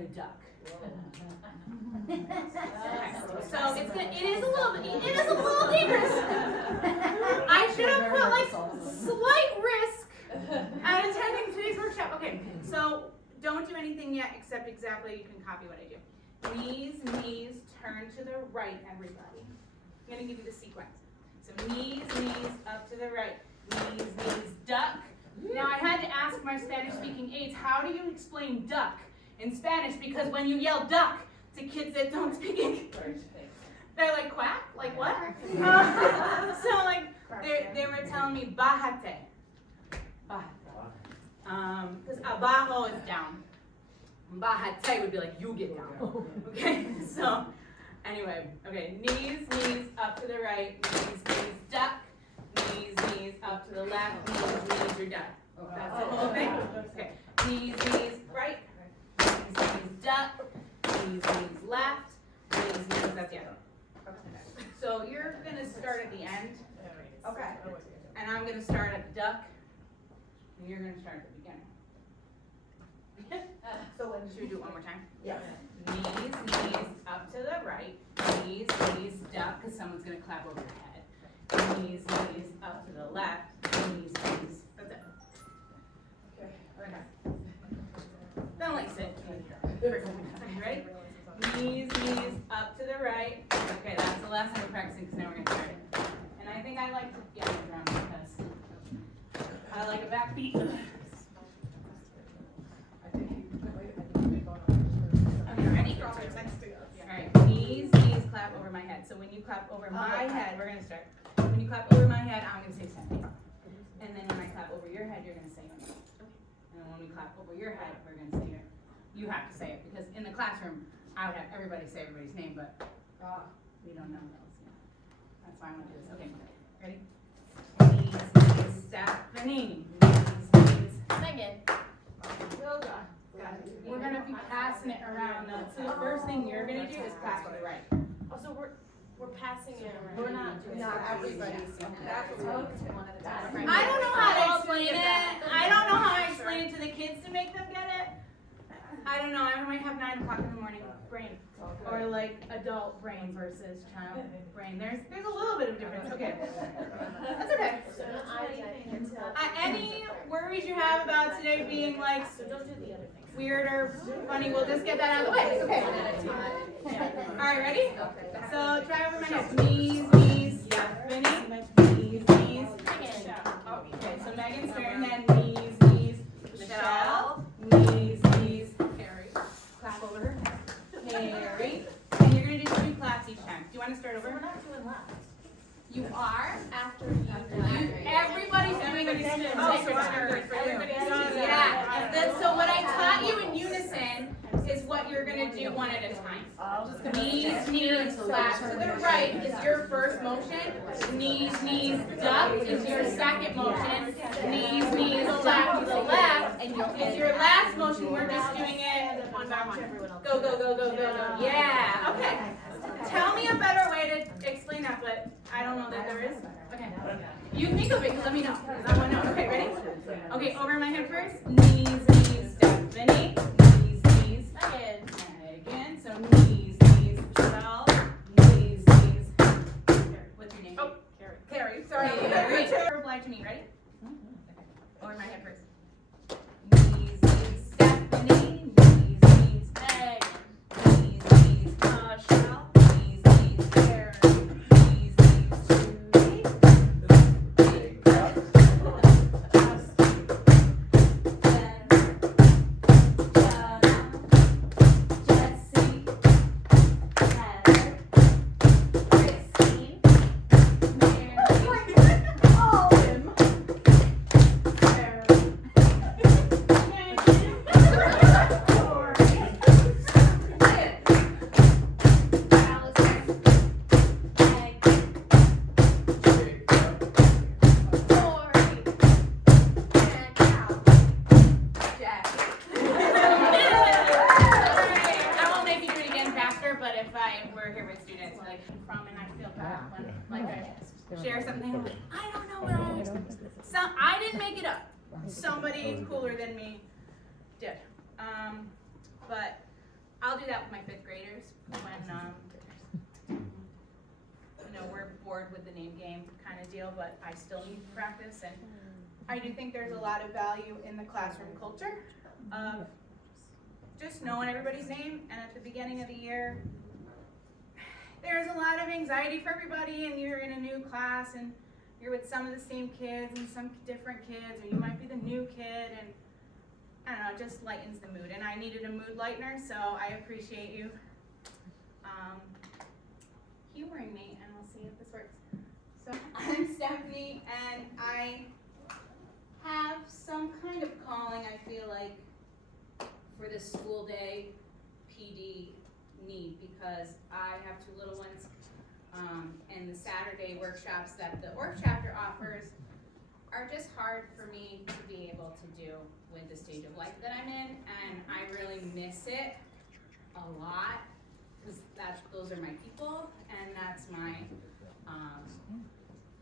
a duck. So it is a little dangerous. I should have put like slight risk at attending today's workshop. Okay, so don't do anything yet except exactly you can copy what I do. Knees, turn to the right, everybody. I'm gonna give you the sequence. So knees, up to the right. Knees, duck. Now I had to ask my Spanish-speaking aides, how do you explain duck in Spanish? Because when you yell duck to kids that don't speak English, they're like, quack? Like what? So like, they were telling me, bájate. Because abajo is down. Bájate would be like, you get down. Okay, so anyway, okay, knees, up to the right, knees, duck. Knees, up to the left, knees, you're done. That's the whole thing? Okay. Knees, right. Knees, duck. Knees, left. Knees, that's the end. So you're going to start at the end. Okay. And I'm going to start at the duck. And you're going to start at the beginning. So should we do it one more time? Yes. Knees, up to the right. Knees, duck, because someone's going to clap over your head. Knees, up to the left. Knees. That's it. Okay. Don't like sit. Okay, ready? Knees, up to the right. Okay, that's the last time we're practicing because now we're going to start it. And I think I like to get a drum because I like a backbeat. Okay, ready? Alright, knees, clap over my head. So when you clap over my head, we're going to start. When you clap over my head, I'm going to say something. And then when I clap over your head, you're going to say it. And when we clap over your head, we're going to say it. You have to say it. Because in the classroom, I would have everybody say everybody's name, but we don't know those yet. That's why I want to do this. Okay, ready? Knees, Stephanie. Knees. Megan. Yoga. We're going to be passing it around. So the first thing you're going to do is clap to the right. Oh, so we're passing it around. We're not doing everybody's. I don't know how to explain it. I don't know how I explain it to the kids to make them get it. I don't know. I might have 9 o'clock in the morning brain, or like adult brain versus child brain. There's a little bit of difference. Okay, that's okay. Any worries you have about today being like weird or funny, we'll just get that out of the way. Okay. All right, ready? So try over my head. Knees, Stephanie. Knees. Okay, so Megan's turn. Then knees, Michelle. Knees, Carrie. Clap over her head. Carrie. And you're gonna do 2 claps each time. Do you want to start over? We're not doing laps. You are. After you've done Everybody's doing it. Yeah. So what I taught you in unison is what you're going to do one at a time. Knees, clap to the right is your first motion. Knees, duck is your second motion. Knees, clap to the left is your last motion. We're just doing it one by one. Go. Yeah. Okay. Tell me a better way to explain that, but I don't know that there is. Okay. You think of it, let me know, because I want to know. Okay, ready? Okay, over my head first. Knees, Stephanie. Knees, Megan. So knees, Michelle. Knees. What's your name? Oh, Carrie. Sorry. Carrie. Reply to me. Ready? Over my head first. Knees, Stephanie. Knees, Megan. Knees, Michelle. Share something. I don't know where I didn't make it up. Somebody cooler than me did. But kind of deal, but I still need to practice, and I do think there's a lot of value in the classroom culture of just knowing everybody's name, and at the beginning of the year, there's a lot of anxiety for everybody, and you're in a new class, and you're with some of the same kids and some different kids, or you might be the new kid, and I don't know, it just lightens the mood. And I needed a mood lightener, so I appreciate you humoring me, and we'll see if this works. So I'm Stephanie, and I have some kind of calling, I feel like, for the school day PD need, because I have two little ones, and the Saturday workshops that the Orff chapter offers are just hard for me to be able to do with the stage of life that I'm in, and I really miss it a lot, because those are my people, and that's my,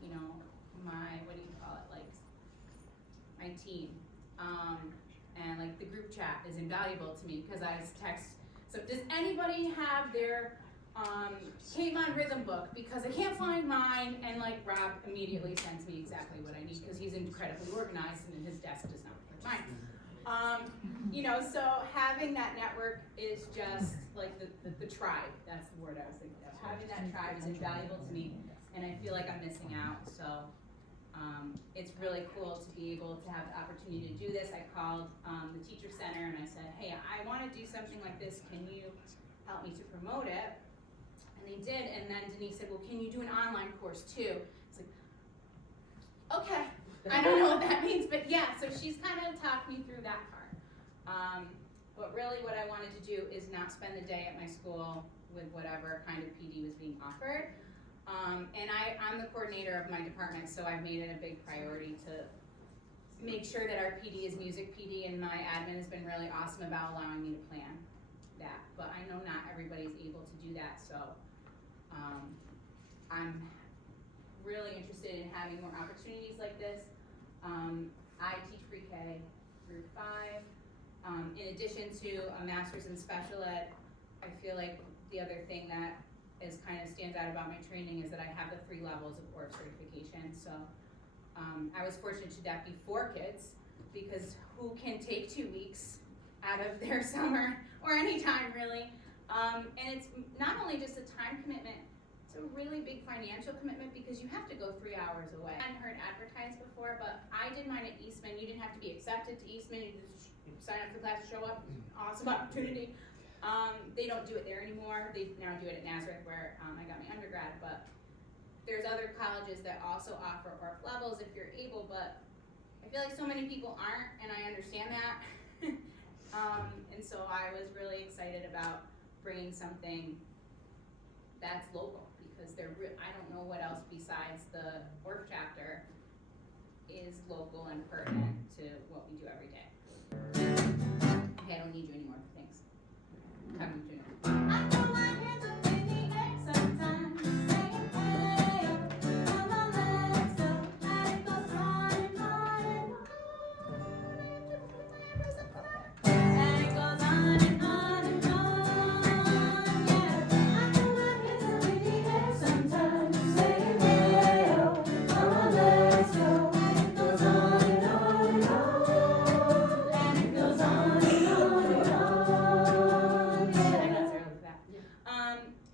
you know, my, what do you call it, like, my team. And like the group chat is invaluable to me, because I text, so does anybody have their Canon rhythm book? Because I can't find mine, and like Rob immediately sends me exactly what I need, because he's incredibly organized and his desk does not look like mine. You know, so having that network is just like the tribe, that's the word I was thinking of. Having that tribe is invaluable to me, and I feel like I'm missing out, so it's really cool to be able to have the opportunity to do this. I called the teacher center and I said, hey, I want to do something like this, can you help me to promote it? And they did, and then Denise said, well, can you do an online course too? It's like, okay, I don't know what that means, but yeah, so she's kind of talked me through that part. But really what I wanted to do is not spend the day at my school with whatever kind of PD was being offered. And I'm the coordinator of my department, so I've made it a big priority to make sure that our PD is music PD, and my admin has been really awesome about allowing me to plan that. But I know not everybody's able to do that, so I'm really interested in having more opportunities like this. I teach pre-K through 5. In addition to a master's in special ed, I feel like the other thing that kind of stands out about my training is that I have the 3 levels of Orff certification. So I was fortunate to that before kids, because who can take 2 weeks out of their summer, or any time really? And it's not only just a time commitment, it's a really big financial commitment, because you have to go 3 hours away. I hadn't heard advertised before, but I did mine at Eastman. You didn't have to be accepted to Eastman, you just sign up for the class, show up, awesome opportunity. They don't do it there anymore. They now do it at Nazareth, where I got my undergrad, but there's other colleges that also offer Orff levels if you're able, but I feel like so many people aren't, and I understand that. And so I was really excited about bringing something that's local, because I don't know what else besides the Orff chapter is local and pertinent to what we do every day. Okay, I don't need you anymore for things. Talking to you. I throw my hands up in the air sometimes, saying, hey, come on, let's go. And it goes on and on and on. And it goes on and on and on, yeah. I throw my hands up in the air sometimes, saying, hey, come on, let's go. And it goes on and on and on. And it goes on and on and on.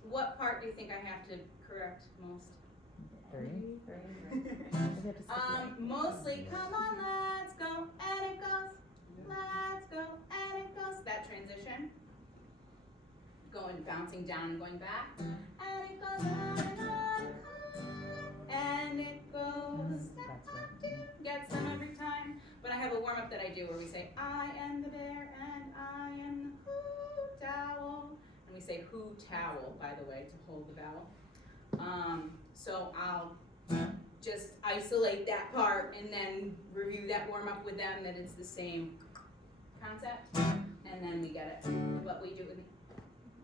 What part do you think I have to correct most? Mostly, come on, let's go, and it goes, let's go, and it goes. That transition, bouncing down and going back, and it goes on and on, and it goes. Get some every time. But I have a warm up that I do where we say, I am the bear, and I am the who towel. And we say who towel, by the way, to hold the vowel. So I'll just isolate that part and then review that warm up with them, that it's the same concept, and then we get it. What we do with me.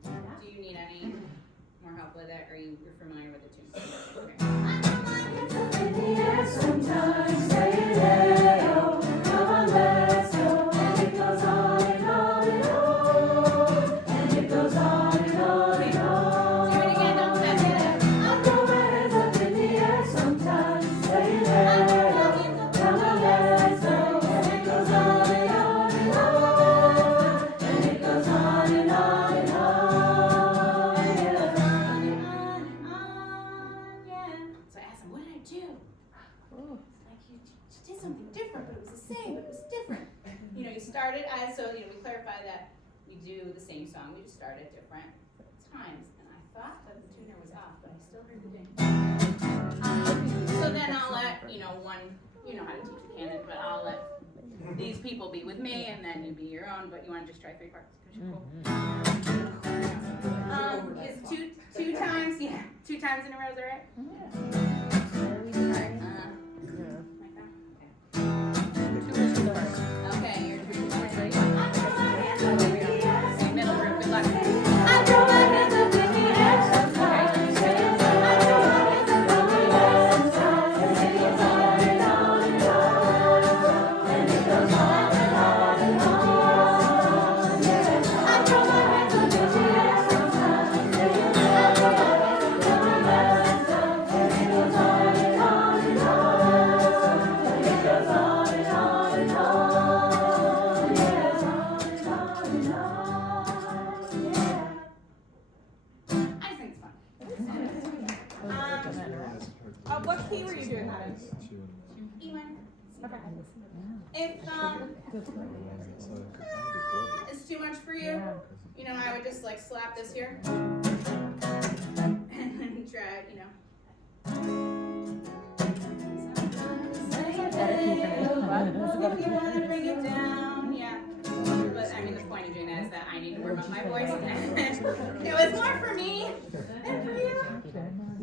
Do you need any more help with it, or you're familiar with the tune? Okay. I know my hands up in the air sometimes, saying, hey, oh, come on, let's go. And it goes on and on and on. And it goes on and on and on. Do it again, don't touch it. I throw my hands up in the air sometimes. do the same song, we just start at different times. And I thought that the tuner was off, but I still heard the ding. So then I'll let, you know how to teach the canon, but I'll let these people be with me, and then you be your own, but you want to just try 3 parts, because you're cool. Is two times, yeah, 2 times in a row, is that right? Alright, like that? Okay. Okay, your turn. Middle group, good luck. What key were you doing that in? E minor. Okay. If it's too much for you, I would just like slap this here and then try, If you want to bring it down, yeah. But I mean, the point of doing that is that I need to warm up my voice. It was more for me than for you.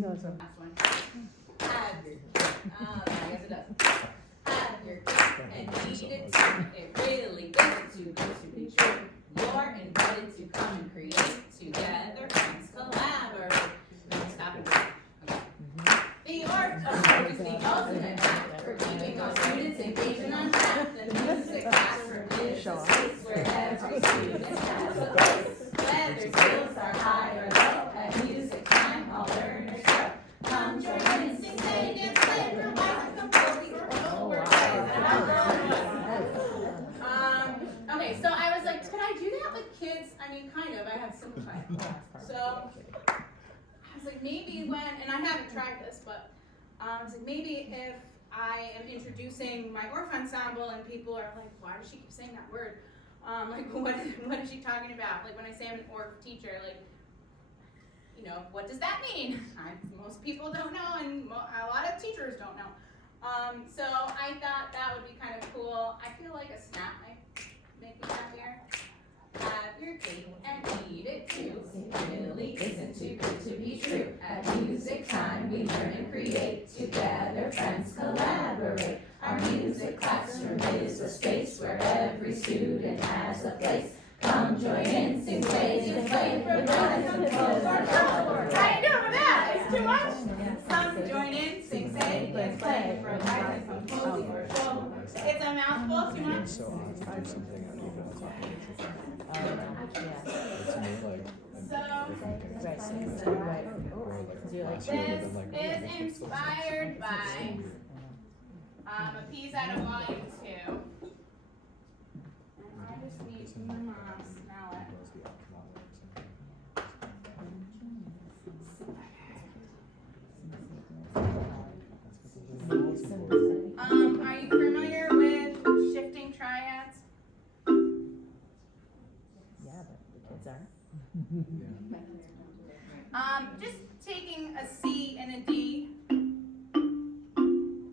Last one. I guess it does. Have your cake and eat it too. It really isn't too good to be true. You're invited to come and create together. Friends collaborate. Stop it. Okay. The Orff Approach is the ultimate hack for keeping our students engaged and on track. The music classroom is the space where every student has a place. Whether skills are high or low, at music time, all learners grow. Come join in, sing, play, dance, play, revise, and compose. Okay, so I was like, could I do that with kids? I mean, kind of. I have simplified. So I was like, maybe when, and I haven't tried this, but I was like, maybe if I am introducing my Orff ensemble and people are like, why does she keep saying that word? Like, what is she talking about? Like, when I say I'm an Orff teacher, like, what does that mean? Most people don't know, and a lot of teachers don't know. So I thought that would be kind of cool. I feel like a snap might make me happier. Have your cake and eat it too. It really isn't too good to be true. At music time, we learn and create. Together, friends collaborate. Our music classroom is a space where every student has a place. Come join in, sing, play, dance, play, provide, compose, or collaborate. How you doing with that? It's too much? Come join in, sing, say, dance, play, provide, compose, or show. It's a mouthful, too much? So this is inspired by a piece out of volume 2. And I just need to smell it. Are you familiar with shifting triads? Yeah, but the kids are. Just taking a C and a D.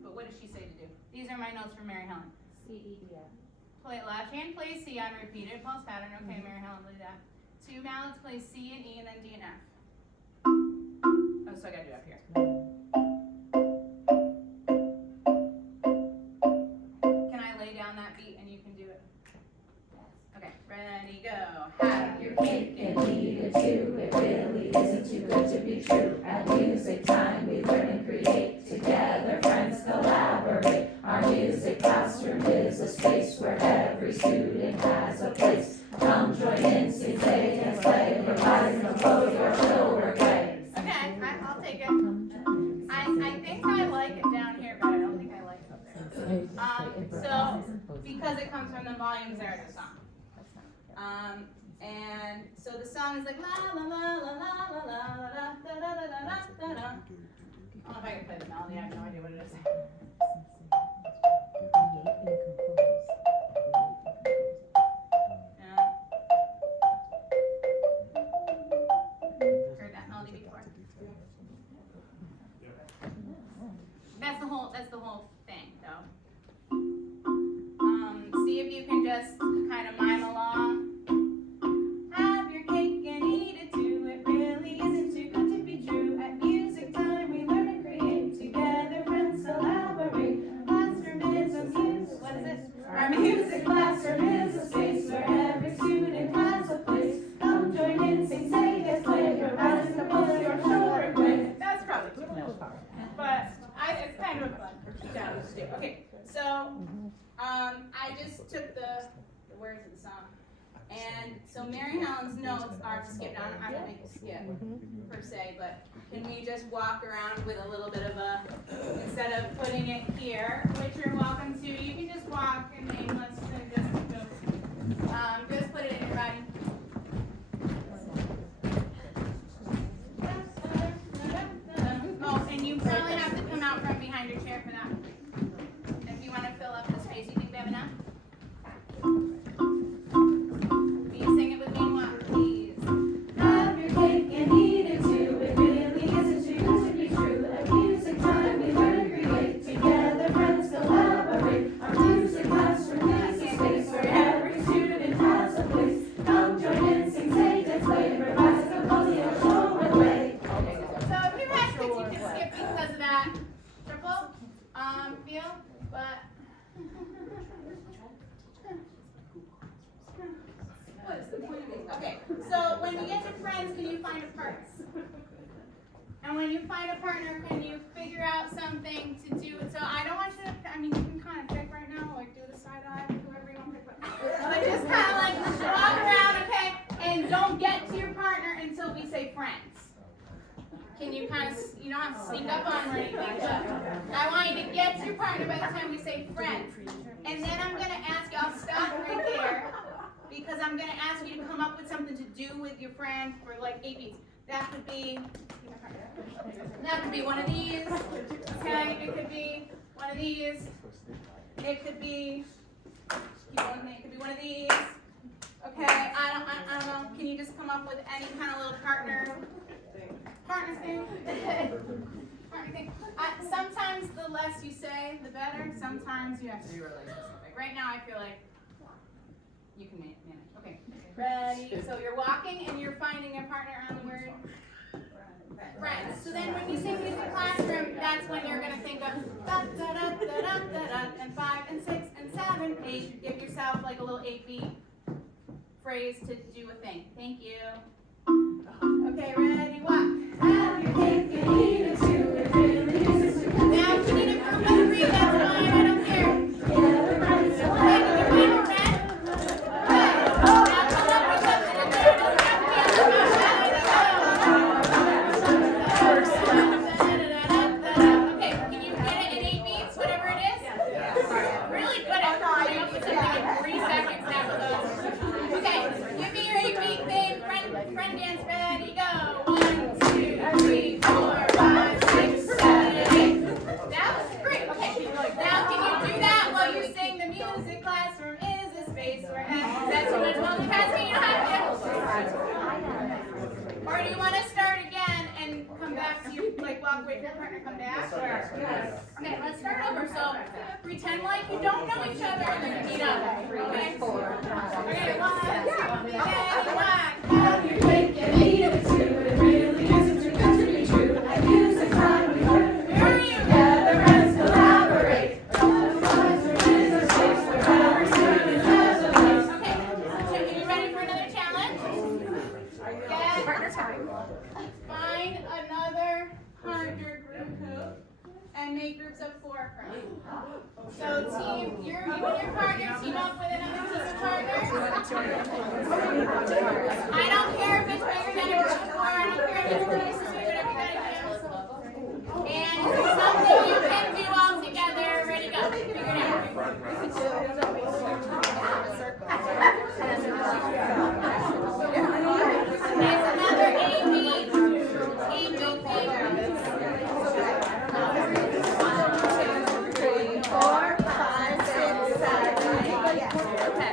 But what does she say to do? These are my notes from Mary Helen. C, E, D, F. Play left hand plays C on repeated pulse pattern. Okay, Mary Helen, do that. 2 mallets play C and E and then D and F. Oh, so I gotta do it up here. Can I lay down that beat and you can do it? Okay, ready, go. Have your cake and eat it too. It really isn't too good to be true. At music time, we learn and create. Together, friends collaborate. Our music classroom is a space where every student has a place. Come join in, sing, play, dance, play, revise, compose, or Schulwerk way. Okay, I'll take it. I think I like it down here, but I don't think I like it up there. So, because it comes from the volumes there of the song. And so the song is like la la la la la la la la da da da da da da da. I don't know if I can play the melody. I have no idea what it is. thing, though. See if you can just kind of mime along. Have your cake and eat it too. It really isn't too good to be true. At music time we learn and create. Together friends collaborate. Classroom is a music. What is it? Our music classroom is a space where every student has a place. Come join in, sing, say, get play. Your rise and pull your shoulder play. That's probably too much. But it's kind of a fun challenge to do. Okay, so I just took the words of the song. And so Mary Helen's notes are skipped down. I'm not making a skip per se, but can we just walk around with a little bit of a, instead of putting it here, which you're welcome to, you can just walk and nameless and just go. Just put it in your body. Oh, and you probably have to come out from behind your chair for that. If you want to fill up the space, you think we have enough? Will you sing it with me one, please? Have your cake and eat it too. It really isn't too good to be true. At music time we learn and create. Together friends collaborate. Our music classroom is a space where every student has a place. Come join in, sing, say, dance, play. Revise the puzzle, show and play. So if you're active, you can skip because of that. Triple, feel, but. What is the point of this? Okay, so when you get to friends, can you find a partner? And when you find a partner, can you figure out something to do? So I don't want you to, I mean, you can kind of pick right now, like do the side eye, whoever you want to pick. But just kind of like walk around, okay? And don't get to your partner until we say friends. Can you kind of, you don't have to sneak up on or anything, but I want you to get to your partner by the time we say friends. And then I'm going to ask you, I'll stop right there, because I'm going to ask you to come up with something to do with your friend for like 8 weeks. That could be one of these, okay? It could be one of these. It could be, keep going with me, it could be one of these. Okay, I don't know, can you just come up with any kind of little partner thing? Partner thing. Sometimes the less you say, the better. Sometimes you have to be really specific. Right now I feel like you can manage. Okay, ready? So you're walking and you're finding a partner on the word friends. So then when you sing music classroom, that's when you're going to think of da da da da da da da and 5 and 6 and 7, 8. Give yourself like a little 8-beat phrase to do a thing. Thank you. Okay, ready? Walk. Have your cake and eat it too. It really isn't too good. Now if you need a group of 3, that's fine. I don't care. Yeah, the friends are okay. Can you find your friend? Okay. Now come up with something to do. It doesn't have to be on the Okay, can you get it in 8 beats, whatever it is? Really good at coming up with something in 3 seconds. That was awesome. Okay, give me your 8-beat thing. Friend dance, ready, go. 1, 2, 3, 4, 5, 6, 7, 8. That was great. Okay, now can you do that while you sing the music classroom is a space where that's too much multitasking, you don't have to. Or do you want to start again and come back to your, like walk away from your partner, come back? Okay, let's start over. So pretend like you don't know each other and then meet up. Okay, 4. Okay, 1, 2, 3, 1. Have your cake and eat it too. It really isn't too good to be true. At music time we learn together, friends collaborate. Okay, are you ready for another challenge? Partner time. Find another partner group and make groups of 4 friends. So team, you and your partner team up with another team of partners. I don't care if it's bigger than a group of 4. I don't care if it's close to whatever you gotta do. And it's something you can do all together. Ready, go. Figure it out. It's another A-beat thing. 4, 5, 6, 7, 8. Okay.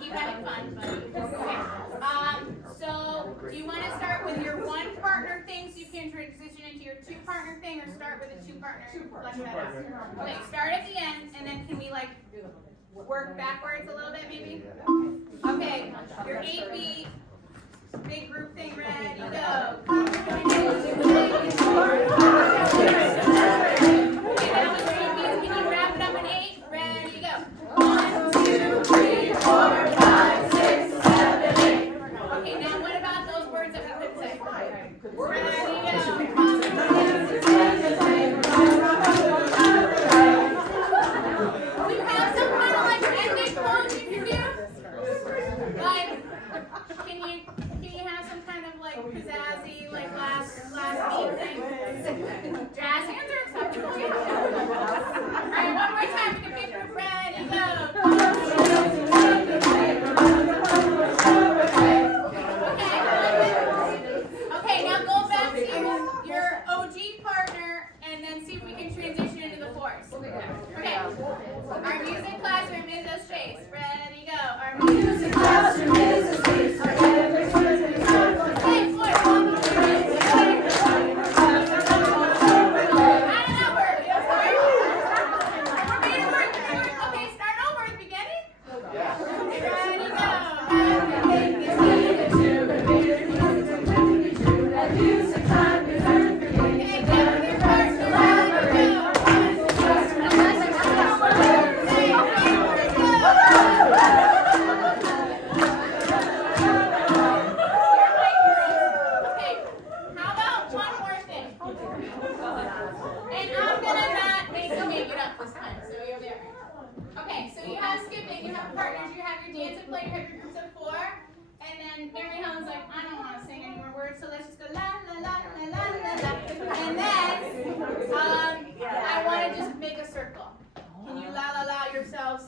Keep having fun, buddy. Okay. So, do you want to start with your one partner thing so you can transition into your two partner thing, or start with a two partner? Flesh that out. Okay, start at the end, and then can we like work backwards a little bit, maybe? Okay, your 8B big group thing ready, go. Okay, that was 8B. Can you wrap it up in 8? Ready, go. 1, 2, 3, 4, 5, 6, 7, 8. Okay, now what about those words that we couldn't say? Ready, go. Do you have some kind of like ending pose you can do? Like, can you have some kind of like pizzazzy, like last beat thing? Jazz hands are acceptable, yeah. Alright, one more time with the big group, ready, go. Okay, now go back to your OG partner and then see if we can transition into the force. Okay, our music classroom is a space. Ready, go. Our music classroom is a space for every person to come. Okay, force. How did that work? It was hard? Made it work. Okay, start over at the beginning. Ready, go. Everything is needed to reveal the true. That music time is earned for you. Okay, go with your partner.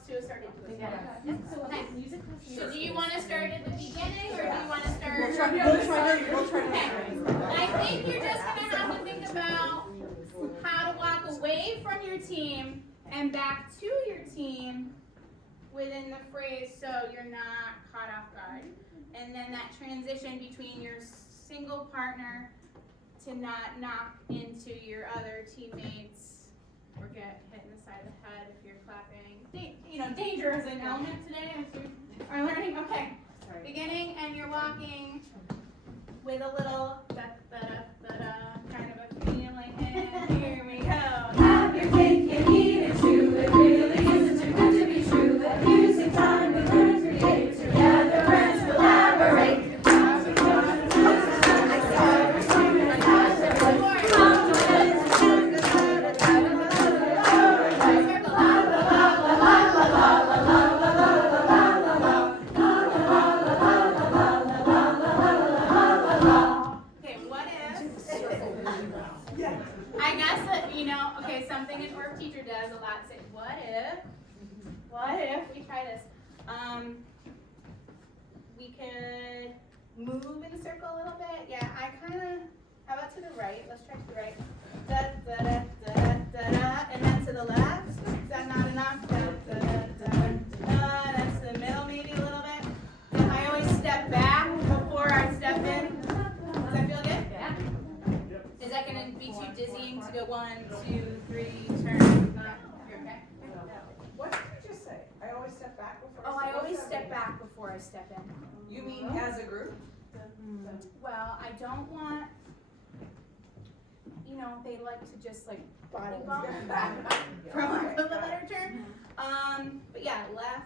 To a certain okay. So do you want to start at the beginning or do you want to start? We'll try. Okay. I think you're just going to have to think about how to walk away from your team and back to your team within the phrase so you're not caught off guard. And then that transition between your single partner to not knock into your other teammates or get hit in the side of the head if you're clapping. Danger is an element today as you are learning. Okay. Sorry. Beginning, and you're walking with a little kind of a feeling. And here we go. Have your cake and eat it too. It really isn't too good to be true. That music time we learn to create together and collaborate. Something an Orff teacher does a lot. Say, what if we try this? We could move in the circle a little bit. Yeah, how about to the right? Let's try to the right. Da, da, da, da, da, da, and then to the left. Is that not enough? Da, da, da, da, da, that's the middle maybe a little bit. And I always step back before I step in. Does that feel good? Yeah. Is that going to be too dizzying to go 1, 2, 3, turn? You're okay? What did you just say? I always step back before I always step back before I step in. You mean as a group? Well, I don't want, they like to just like body bump for lack of a better term. But yeah, let's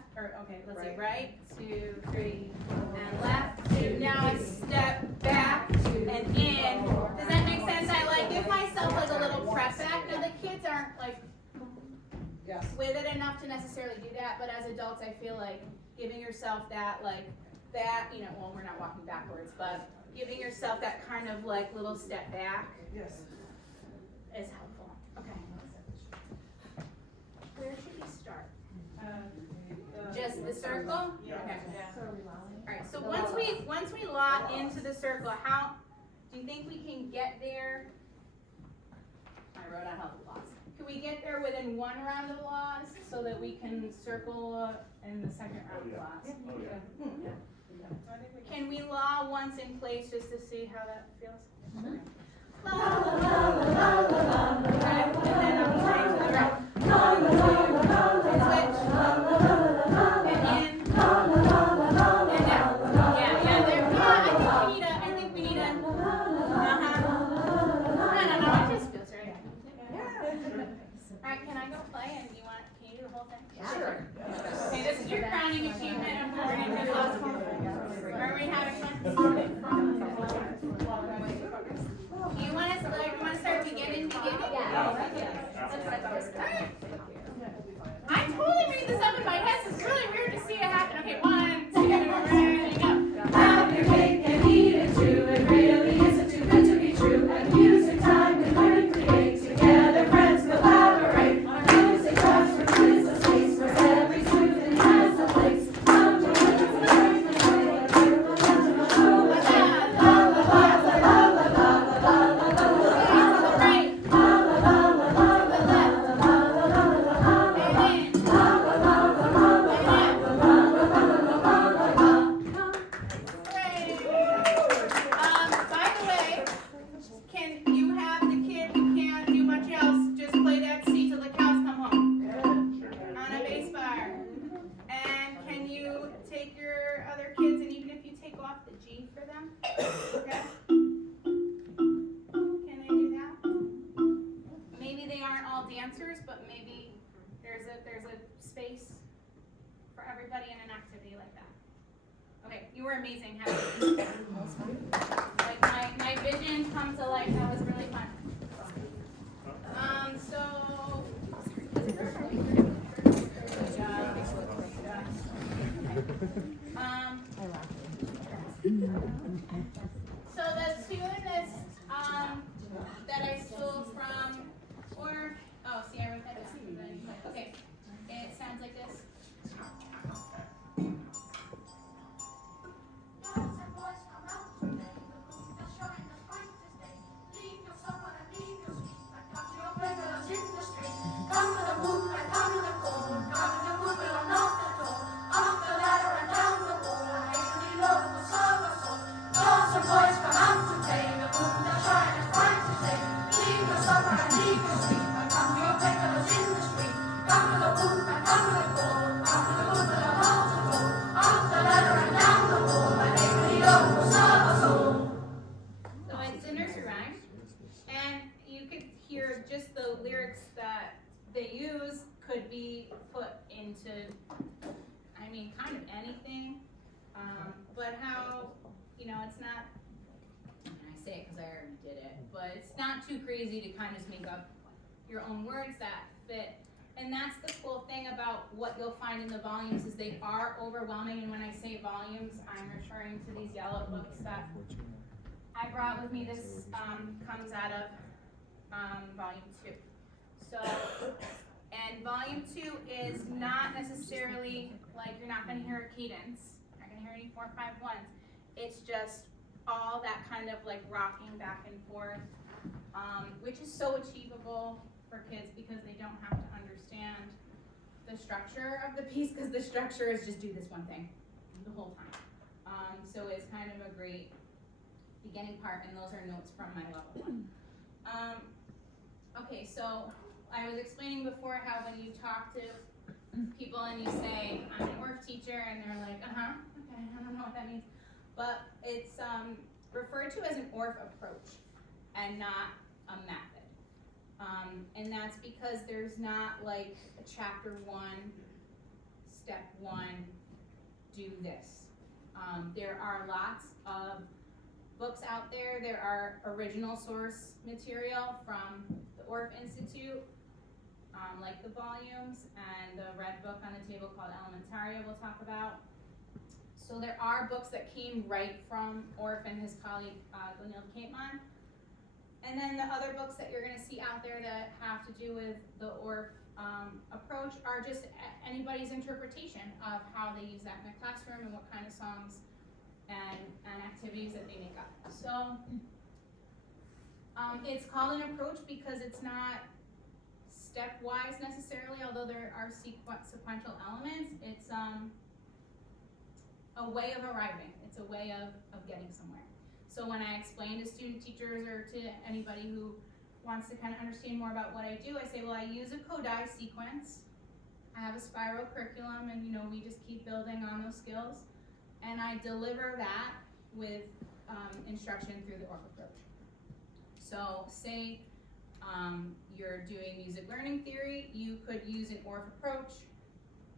see, right, 2, 3, and left, 2. Now I step back and in. Does that make sense? I like give myself like a little prep back. Now the kids aren't like with it enough to necessarily do that, but as adults I feel like giving yourself that well, we're not walking backwards, but giving yourself that kind of like little step back is helpful. Okay. Where should we start? Just the circle? Okay. Alright, so once we lock into the circle, how do you think we can get there? I wrote out how to lock. Can we get there with in one round of laws so that we can circle in the second round of laws. Can we law once in place just to see how that feels? La la la la la la la. Okay, and then I'm trying to the right. And switch. And in. And out. Yeah, there. Yeah, I think we need a. No, it just feels right. Alright, can I go play and can you do the whole thing? Sure. Okay, this is your crowning achievement of learning the last one. Are we having fun? You want to start beginning? Yeah. Alright. I totally made this up in my head, so it's really weird to see it happen. Okay, 1, 2, ready, go. Have your cake and eat it too. It really isn't too good to be true. At music time, we learn to create together. Friends collaborate. Our music classroom is a space where every student has a place. Come to learn to learn and play. La la la la la la la la la la la. Right. La la la la la la la la la la. By the way, can you have the kid who can't do much else just play that C till the cows come home on a bass bar? And can you take your other kids and even if you take off the G for them? Okay? Can they do that? Maybe they aren't all dancers, but maybe there's a space for everybody in an activity like that. Okay, you were amazing. Like my vision come to life. That was really fun. So the student that I stole from Orff. Oh, see, I wrote that down. Okay, it sounds like this. So it's a nursery rhyme, and you could hear just the lyrics that they use could be put into, I mean, kind of anything, but how, it's not, and I say it because I already did it, but it's not too crazy to kind of just make up your own words that fit. And that's the cool thing about what you'll find in the volumes is they are overwhelming, and when I say volumes, I'm referring to these yellow books that I brought with me. This comes out of volume 2. So, and volume 2 is not necessarily like you're not going to hear a cadence. You're not going to hear any 4, 5, 1s. It's just all that kind of like rocking back and forth, which is so achievable for kids because they don't have to understand the structure of the piece because the structure is just do this one thing the whole time. So it's kind of a great beginning part, and those are notes from my level 1. Okay, so I was explaining before how when you talk to people and you say, I'm an Orff teacher, and they're like, okay, I don't know what that means. But it's referred to as an Orff approach and not a method. And that's because there's not like a chapter 1, step 1, do this. There are lots of books out there. There are original source material from the Orff Institute, like the volumes, and the red book on the table called Elementaria we'll talk about. So there are books that came right from Orff and his colleague Dykeman. And then the other books that you're going to see out there that have to do with the Orff approach are just anybody's interpretation of how they use that in the classroom and what kind of songs and activities that they make up. So it's called an approach because it's not stepwise necessarily, although there are sequential elements. It's a way of arriving. It's a way of getting somewhere. So when I explain to student teachers or to anybody who wants to kind of understand more about what I do, I say, well, I use a Kodai sequence. I have a spiral curriculum, and we just keep building on those skills. And I deliver that with instruction through the Orff Approach. So say you're doing music learning theory, you could use an Orff Approach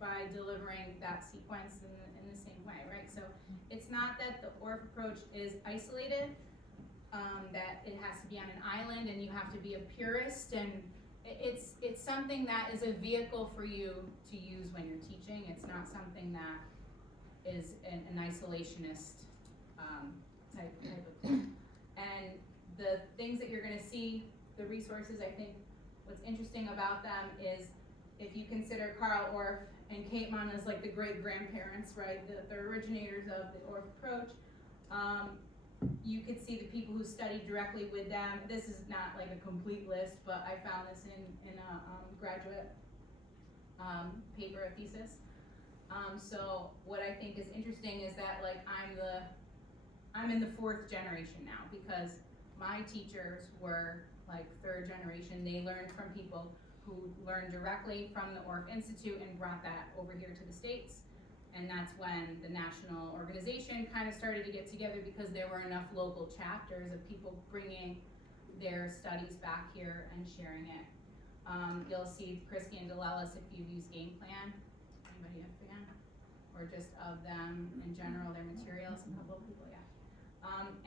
by delivering that sequence in the same way, right? So it's not that the Orff Approach is isolated, that it has to be on an island and you have to be a purist, and it's something that is a vehicle for you to use when you're teaching. It's not something that is an isolationist type of thing. And the things that you're going to see, the resources, I think what's interesting about them is if you consider Carl Orff and Dykeman as like the great grandparents, right, the originators of the Orff Approach, you could see the people who studied directly with them. This is not like a complete list, but I found this in a graduate paper, a thesis. So what I think is interesting is that like I'm in the 4th generation now, because my teachers were like 3rd generation. They learned from people who learned directly from the Orff Institute and brought that over here to the States. And that's when the national organization kind of started to get together, because there were enough local chapters of people bringing their studies back here and sharing it. You'll see Chris Gandalelis if you use Game Plan. Anybody a fan? Or just of them in general, their materials, a couple of people, yeah.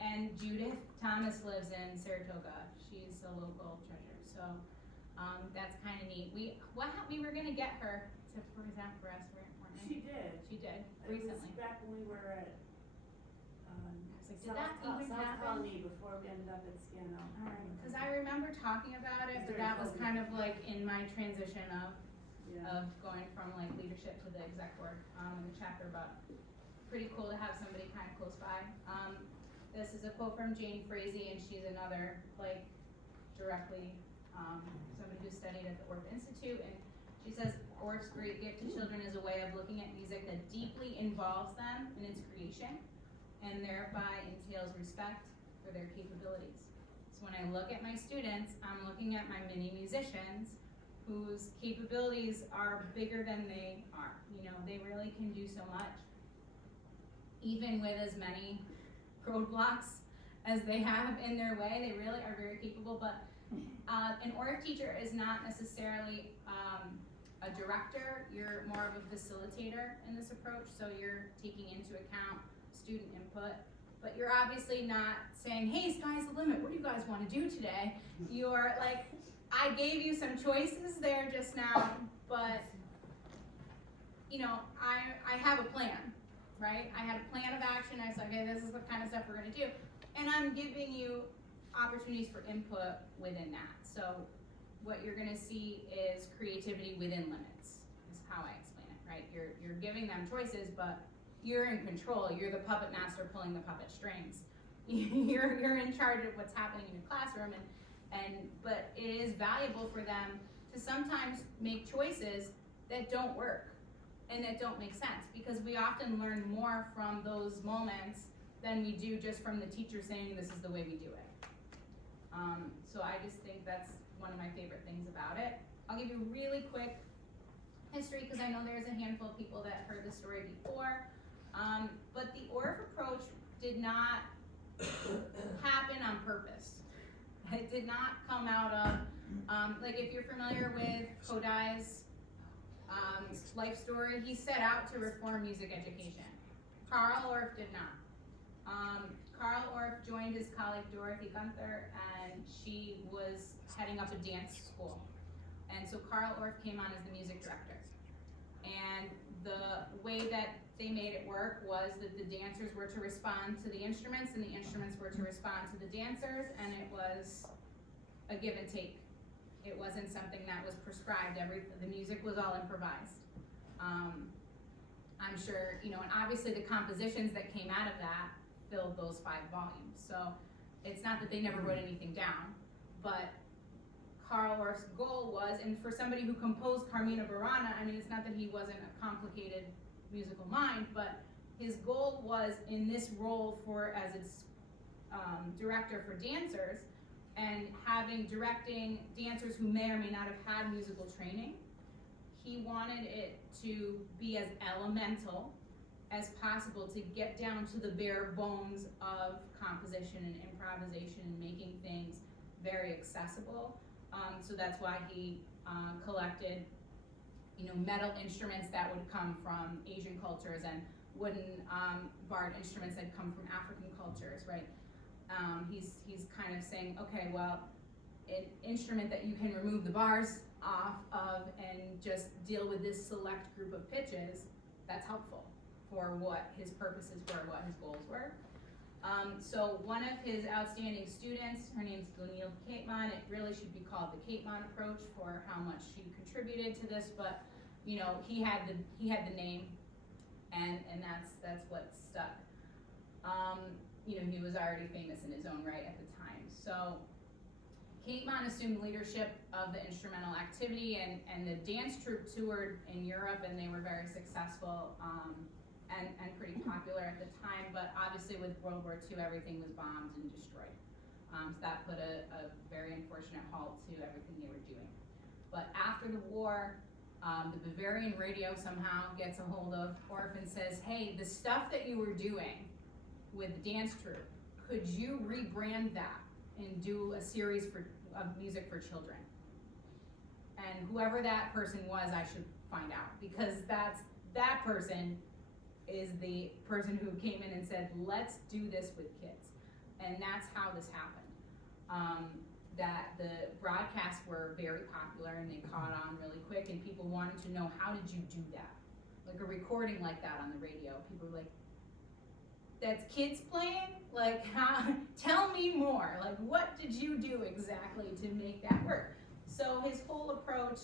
And Judith Thomas lives in Saratoga. She's a local treasure, so that's kind of neat. We were gonna get her to present for us, weren't we? She did. She did It recently. was back when we were at Did that even South happen? Colony before we ended up at Scano. Because I remember talking about it, but that was kind of like in my transition of going from like leadership to the exec board in the chapter, but pretty cool to have somebody kind of close by. This is a quote from Jane Frazee, and she's another like directly somebody who studied at the Orff Institute, and she says Orff's great gift to children is a way of looking at music that deeply involves them in its creation and thereby entails respect for their capabilities. So when I look at my students, I'm looking at my mini musicians whose capabilities are bigger than they are. They really can do so much, even with as many roadblocks as they have in their way. They really are very capable, but an Orff teacher is not necessarily a director. You're more of a facilitator in this approach, so you're taking into account student input, but you're obviously not saying, hey, sky's the limit, what do you guys want to do today? You're like, I gave you some choices there just now, but I have a plan, right? I had a plan of action. I said, okay, this is the kind of stuff we're going to do, and I'm giving you opportunities for input within that. So what you're going to see is creativity within limits, is how I explain it, right? You're giving them choices, but you're in control. You're the puppet master pulling the puppet strings. You're in charge of what's happening in your classroom, but it is valuable for them to sometimes make choices that don't work and that don't make sense, because we often learn more from those moments than we do just from the teacher saying this is the way we do it. So I just think that's one of my favorite things about it. I'll give you a really quick history, because I know there's a handful of people that heard the story before. But the Orff Approach did not happen on purpose. It did not come out of, like if you're familiar with Kodai's life story, he set out to reform music education. Carl Orff did not. Carl Orff joined his colleague Dorothy Gunther, and she was heading up a dance school. And so Carl Orff came on as the music director. And the way that they made it work was that the dancers were to respond to the instruments, and the instruments were to respond to the dancers, and it was a give and take. It wasn't something that was prescribed. The music was all improvised. I'm sure, and obviously the compositions that came out of that filled those 5 volumes. So it's not that they never wrote anything down, but Carl Orff Orff's goal was, and for somebody who composed Carmina Burana, I mean, it's not that he wasn't a complicated musical mind, but his goal was in this role as its director for dancers, and directing dancers who may or may not have had musical training, he wanted it to be as elemental as possible to get down to the bare bones of composition and improvisation and making things very accessible. So that's why he collected, metal instruments that would come from Asian cultures and wooden barred instruments that come from African cultures, right? He's kind of saying, okay, well, an instrument that you can remove the bars off of and just deal with this select group of pitches, that's helpful for what his purposes were, what his goals were. So one of his outstanding students, her name's Gunil Dykeman. It really should be called the Dykeman Approach for how much she contributed to this, but he had the name, and that's what stuck. He was already famous in his own right at the time. So Dykeman assumed leadership of the instrumental activity, and the dance troupe toured in Europe, and they were very successful and pretty popular at the time. But obviously with World War II, everything was bombed and destroyed. So that put a very unfortunate halt to everything they were doing. But after the war, the Bavarian radio somehow gets a hold of Orff and says, hey, the stuff that you were doing with the dance troupe, could you rebrand that and do a series of music for children? And whoever that person was, I should find out, because that person is the person who came in and said, let's do this with kids. And that's how this happened. That the broadcasts were very popular and they caught on really quick, and people wanted to know, how did you do that? Like a recording like that on the radio, people were like, that's kids playing? Like, tell me more. Like, what did you do exactly to make that work? So his whole approach,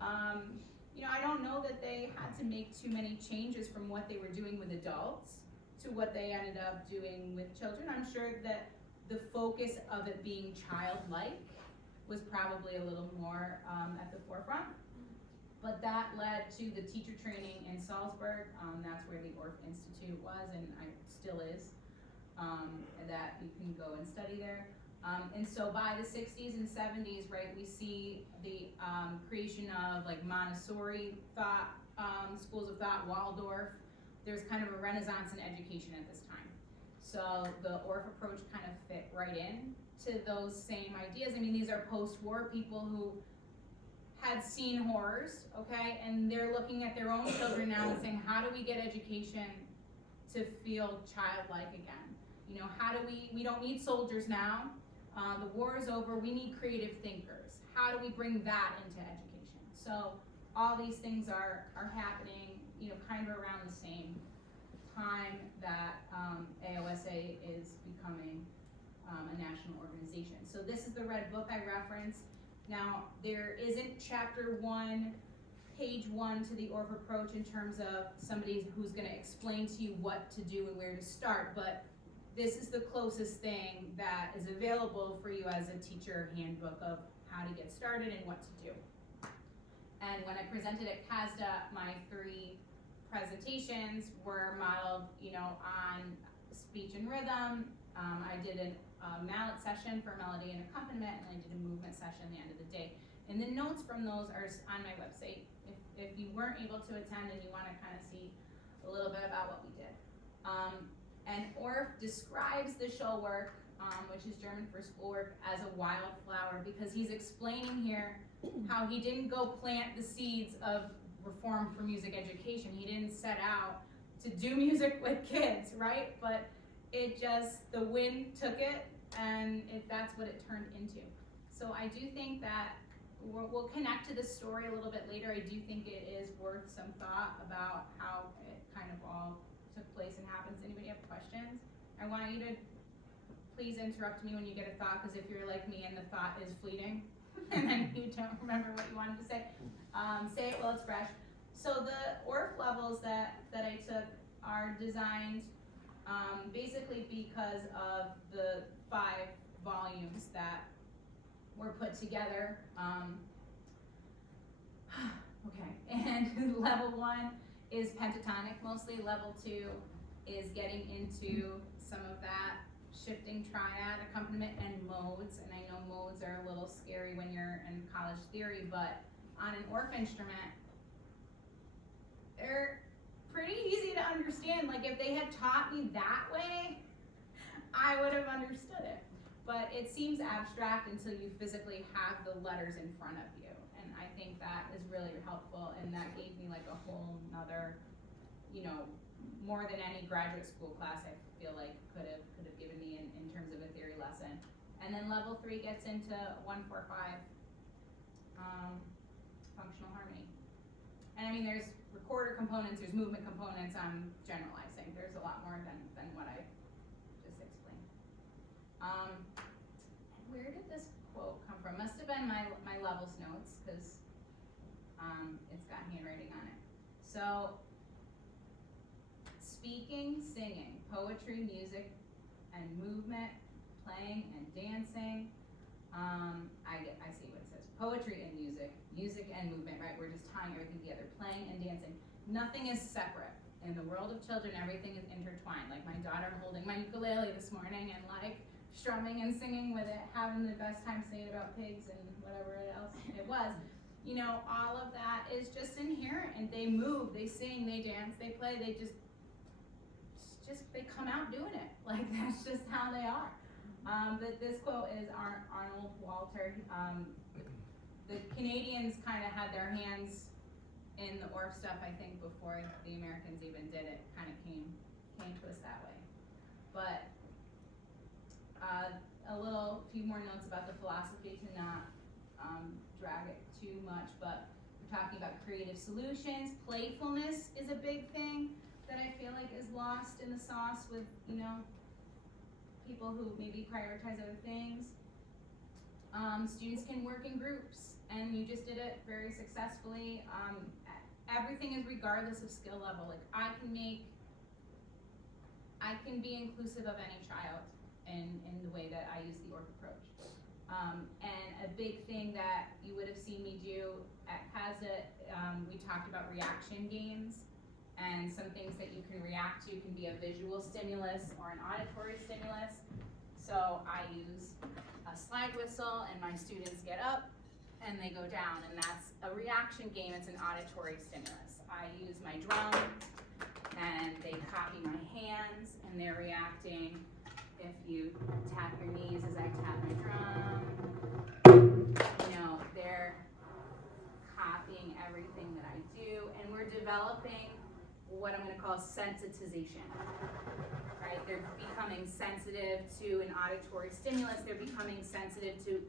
I don't know that they had to make too many changes from what they were doing with adults to what they ended up doing with children. I'm sure that the focus of it being childlike was probably a little more at the forefront. But that led to the teacher training in Salzburg. That's where the Orff Institute was, and still is, that you can go and study there. And so by the 60s and 70s, right, we see the creation of like Montessori thought, schools of thought, Waldorf. There's kind of a renaissance in education at this time. So the Orff approach kind of fit right in to those same ideas. I mean, these are post-war people who had seen horrors, okay, and they're looking at their own children now and saying, how do we get education to feel childlike again? How do we don't need soldiers now, the war is over, we need creative thinkers. How do we bring that into education? So all these things are happening, kind of around the same time that AOSA is becoming a national organization. So this is the red book I referenced. Now, there isn't chapter 1, page 1 to the Orff approach in terms of somebody who's going to explain to you what to do and where to start, but this is the closest thing that is available for you as a teacher handbook of how to get started and what to do. And when I presented at CASDA, my 3 presentations were modeled, on speech and rhythm. I did a mallet session for melody and accompaniment, and I did a movement session at the end of the day. And the notes from those are on my website. If you weren't able to attend and you want to kind of see a little bit about what we did. And Orff describes the Schulwerk, which is German for schoolwork, as a wildflower, because he's explaining here how he didn't go plant the seeds of reform for music education. He didn't set out to do music with kids, right? But the wind took it, and that's what it turned into. So I do think that we'll connect to this story a little bit later. I do think it is worth some thought about how it kind of all took place and happens. Anybody have questions? I want you to please interrupt me when you get a thought, because if you're like me and the thought is fleeting, and then you don't remember what you wanted to say, say it while it's fresh. So the Orff levels that I took are designed basically because of the 5 volumes that were put together. Okay, and level 1 is pentatonic mostly. Level 2 is getting into some of that shifting triad accompaniment and modes. And I know modes are a little scary when you're in college theory, but on an Orff instrument, they're pretty easy to understand. Like if they had taught me that way, I would have understood it. But it seems abstract until you physically have the letters in front of you. And I think that is really helpful, and that gave me like a whole nother, you know, more than any graduate school class I feel like could have given me in terms of a theory lesson. And then level 3 gets into 1-4-5 functional harmony. And I mean, there's recorder components, there's movement components. I'm generalizing. There's a lot more than what I just explained. Where did this quote come from? Must have been my levels notes, because it's got handwriting on it. So, speaking, singing, poetry, music, and movement, playing and dancing. I see what it says. Poetry and music, music and movement, right? We're just tying everything together. Playing and dancing. Nothing is separate. In the world of children, everything is intertwined. Like my daughter holding my ukulele this morning and like strumming and singing with it, having the best time singing about pigs and whatever else it was. You know, all of that is just inherent, and they move, they sing, they dance, they play, they just they come out doing it. Like that's just how they are. But this quote is Arnold Walter. The Canadians kind of had their hands in the Orff stuff, I think, before the Americans even did it. Kind of came to us that way. But a few more notes about the philosophy to not drag it too much, but we're talking about creative solutions. Playfulness is a big thing that I feel like is lost in the sauce with, you know, people who maybe prioritize other things. Students can work in groups, and you just did it very successfully. Everything is regardless of skill level. Like I can be inclusive of any child in the way that I use the Orff approach. And a big thing that you would have seen me do at CASA, we talked about reaction games, and some things that you can react to can be a visual stimulus or an auditory stimulus. So I use a slide whistle, and my students get up and they go down, and that's a reaction game. It's an auditory stimulus. I use my drum, and they copy my hands, and they're reacting. If you tap your knees as I tap my drum, you know, they're copying everything that I do, and we're developing what I'm going to call sensitization, right? They're becoming sensitive to an auditory stimulus. They're becoming sensitive to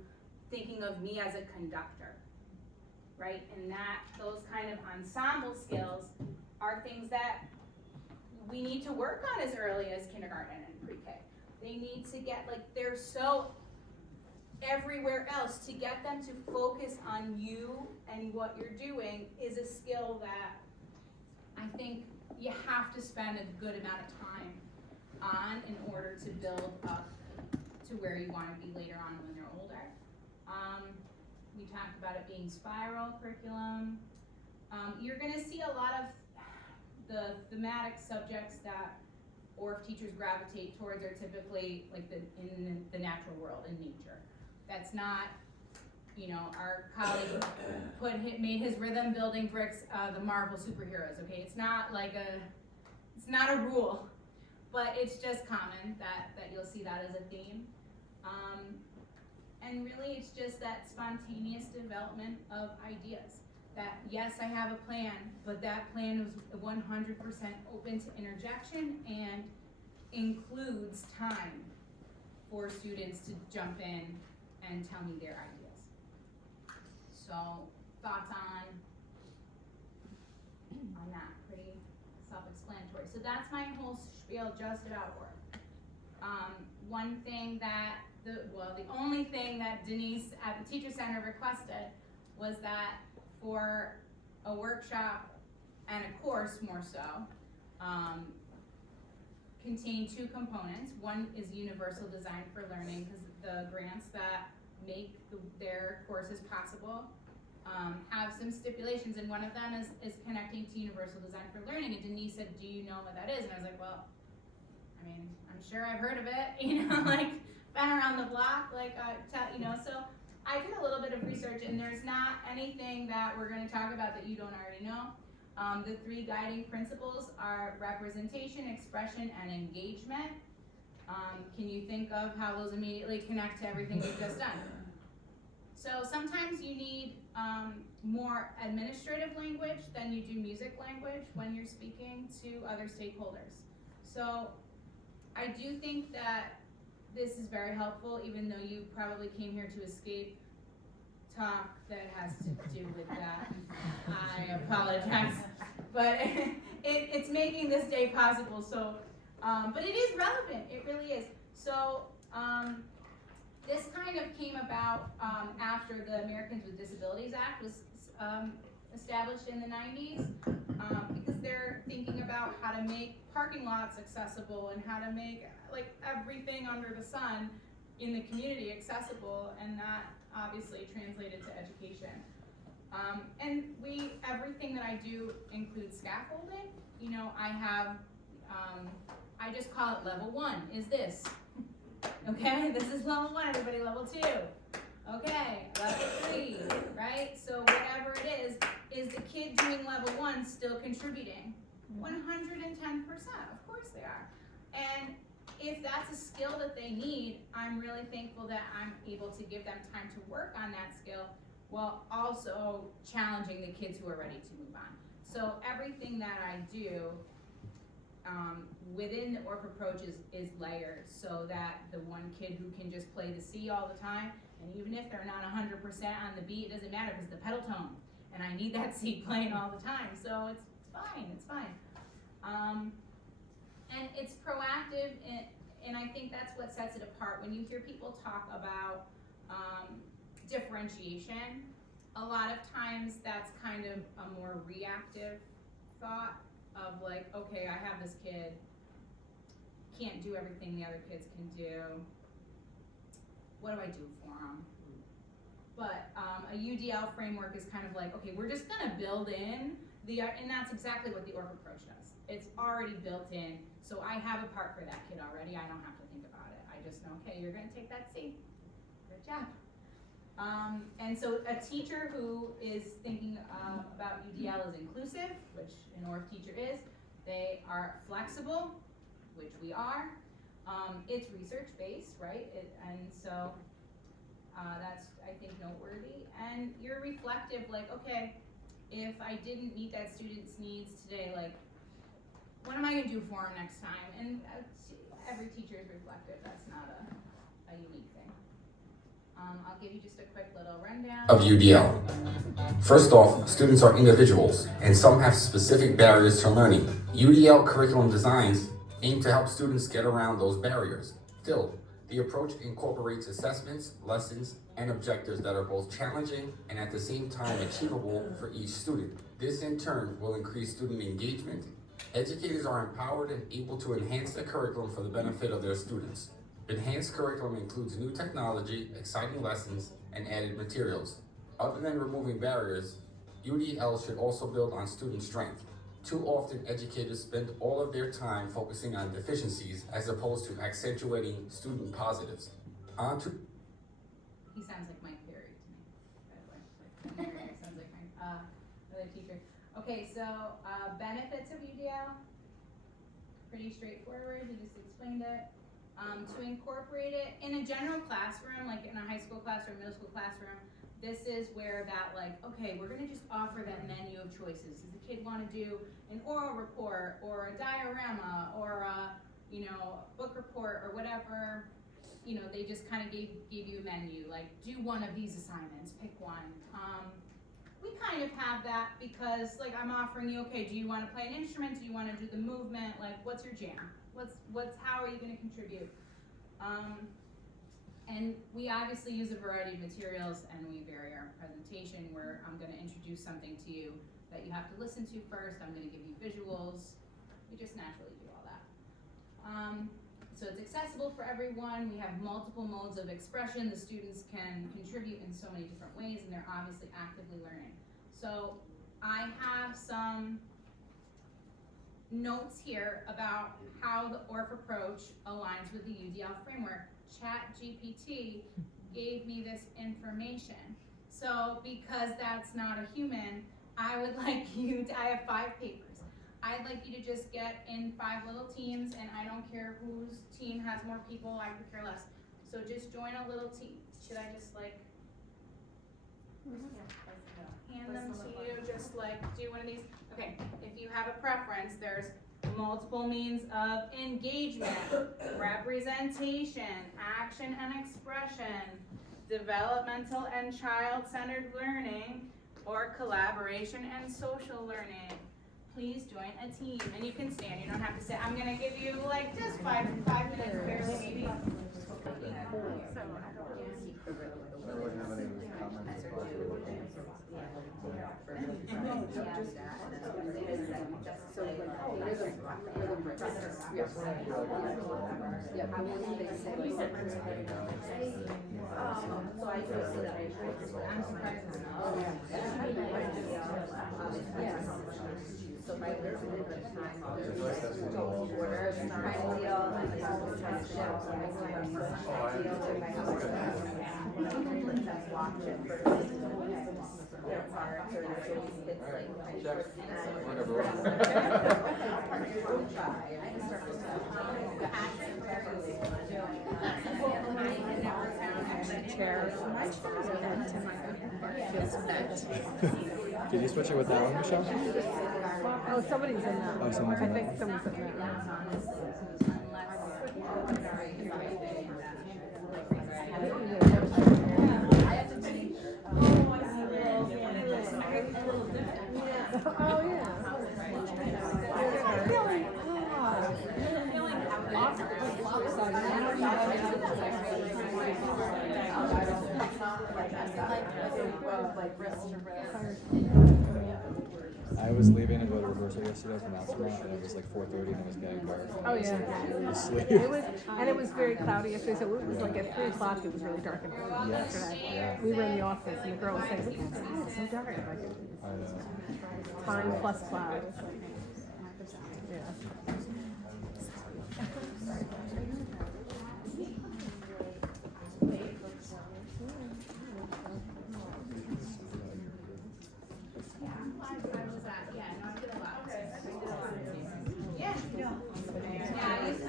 thinking of me as a conductor, right? And those kind of ensemble skills are things that we need to work on as early as kindergarten and pre-K. They need to get, like, they're so everywhere else. To get them to focus on you and what you're doing is a skill that I think you have to spend a good amount of time on in order to build up to where you want to be later on when they're older. We talked about it being spiral curriculum. You're going to see a lot of the thematic subjects that Orff teachers gravitate towards are typically like in the natural world, in nature. That's not, you know, our colleague made his rhythm building bricks the Marvel superheroes. Okay, it's not like it's not a rule, but it's just common that you'll see that as a theme. And really, it's just that spontaneous development of ideas. That yes, I have a plan, but that plan is 100% open to interjection and includes time for students to jump in and tell me their ideas. So thoughts on that? Pretty self-explanatory. So that's my whole spiel just about work. One thing that the only thing that Denise at the Teacher Center requested was that for a workshop and a course more so, contain two components. One is universal design for learning, because the grants that make their courses possible, have some stipulations, and one of them is connecting to Universal Design for Learning. And Denise said, do you know what that is? And I was like, well, I mean, I'm sure I've heard of it, you know, like, been around the block, like, you know, so I did a little bit of research, and there's not anything that we're going to talk about that you don't already know. The 3 guiding principles are representation, expression, and engagement. Can you think of how those immediately connect to everything we've just done? So sometimes you need more administrative language than you do music language when you're speaking to other stakeholders. So I do think that this is very helpful, even though you probably came here to escape talk that has to do with that. I apologize, but it's making this day possible. So, but it is relevant. It really is. So this kind of came about after the Americans with Disabilities Act was established in the 90s, because they're thinking about how to make parking lots accessible and how to make like everything under the sun in the community accessible, and that obviously translated to education. And everything that I do includes scaffolding. You know, I have, I just call it level 1, is this. Okay, this is level 1, everybody, level 2. Okay, level 3, right? So whatever it is the kid doing level 1 still contributing? 110%, of course they are. And if that's a skill that they need, I'm really thankful that I'm able to give them time to work on that skill while also challenging the kids who are ready to move on. So everything that I do within the Orff Approach is layered, so that the one kid who can just play the C all the time, and even if they're not 100% on the beat, it doesn't matter because the pedal tone, and I need that C playing all the time. So it's fine. And it's proactive, and I think that's what sets it apart. When you hear people talk about differentiation, a lot of times that's kind of a more reactive thought of like, okay, I have this kid, can't do everything the other kids can do. What do I do for them? But a UDL framework is kind of like, okay, we're just gonna build in and that's exactly what the Orff Approach does. It's already built in, so I have a part for that kid already. I don't have to think about it. I just know, okay, you're gonna take that C. Good job. And so a teacher who is thinking about UDL is inclusive, which an Orff teacher is. They are flexible, which we are. It's research-based, right? And so that's, I think, noteworthy. And you're reflective, like, okay, if I didn't meet that student's needs today, like, what am I gonna do for them next time? And every teacher is reflective. That's not a unique thing. I'll give you just a quick little rundown of UDL. First off, students are individuals, and some have specific barriers to learning. UDL curriculum designs aim to help students get around those barriers. Still, the approach incorporates assessments, lessons, and objectives that are both challenging and at the same time achievable for each student. This in turn will increase student engagement. Educators are empowered and able to enhance the curriculum for the benefit of their students. Enhanced curriculum includes new technology, exciting lessons, and added materials. Other than removing barriers, UDL should also build on student strength. Too often, educators spend all of their time focusing on deficiencies as opposed to accentuating student positives. He sounds like Mike Perry to me, by the way. Sounds like my other teacher. Okay, so benefits of UDL, pretty straightforward. We just explained it. To incorporate it in a general classroom, like in a high school classroom, middle school classroom, this is where that, like, okay, we're gonna just offer that menu of choices. Does the kid wanna do an oral report or a diorama or a, book report or whatever? They just kind of gave you a menu, like, do one of these assignments, pick one. We kind of have that because, like, I'm offering you, okay, do you wanna play an instrument? Do you wanna do the movement? Like, what's your jam? How are you gonna contribute? And we obviously use a variety of materials, and we vary our presentation where I'm gonna introduce something to you that you have to listen to first. I'm gonna give you visuals. We just naturally do all that. So it's accessible for everyone. We have multiple modes of expression. The students can contribute in so many different ways, and they're obviously actively learning. So I have some notes here about how the Orff Approach aligns with the UDL framework. ChatGPT gave me this information. So because that's not a human, I would like you to, I have 5 papers. I'd like you to just get in 5 little teams, and I don't care whose team has more people, I could care less. So just join a little team. Should I just like hand them to you, just like do one of these? Okay, if you have a preference, there's multiple means of engagement, representation, action and expression, developmental and child-centered learning, or collaboration and social learning. Please join a team, and you can stand, you don't have to sit. I'm gonna give you like just 5 minutes, barely maybe. Did you switch it with that one, Michelle? Oh, somebody's in that. Oh, someone's in I think that. someone's in that. Oh, yeah. I was leaving to go to rehearsal yesterday from Altamont, and it was like 4:30, and it was getting dark. Oh, yeah. Asleep. It was, and it was very cloudy yesterday, so it was like at 3 o'clock, it was really dark in the Yes, yeah. We were in the office, and the girl was saying, look at that, it's so dark. I'm like, I know. time plus clouds. Yeah.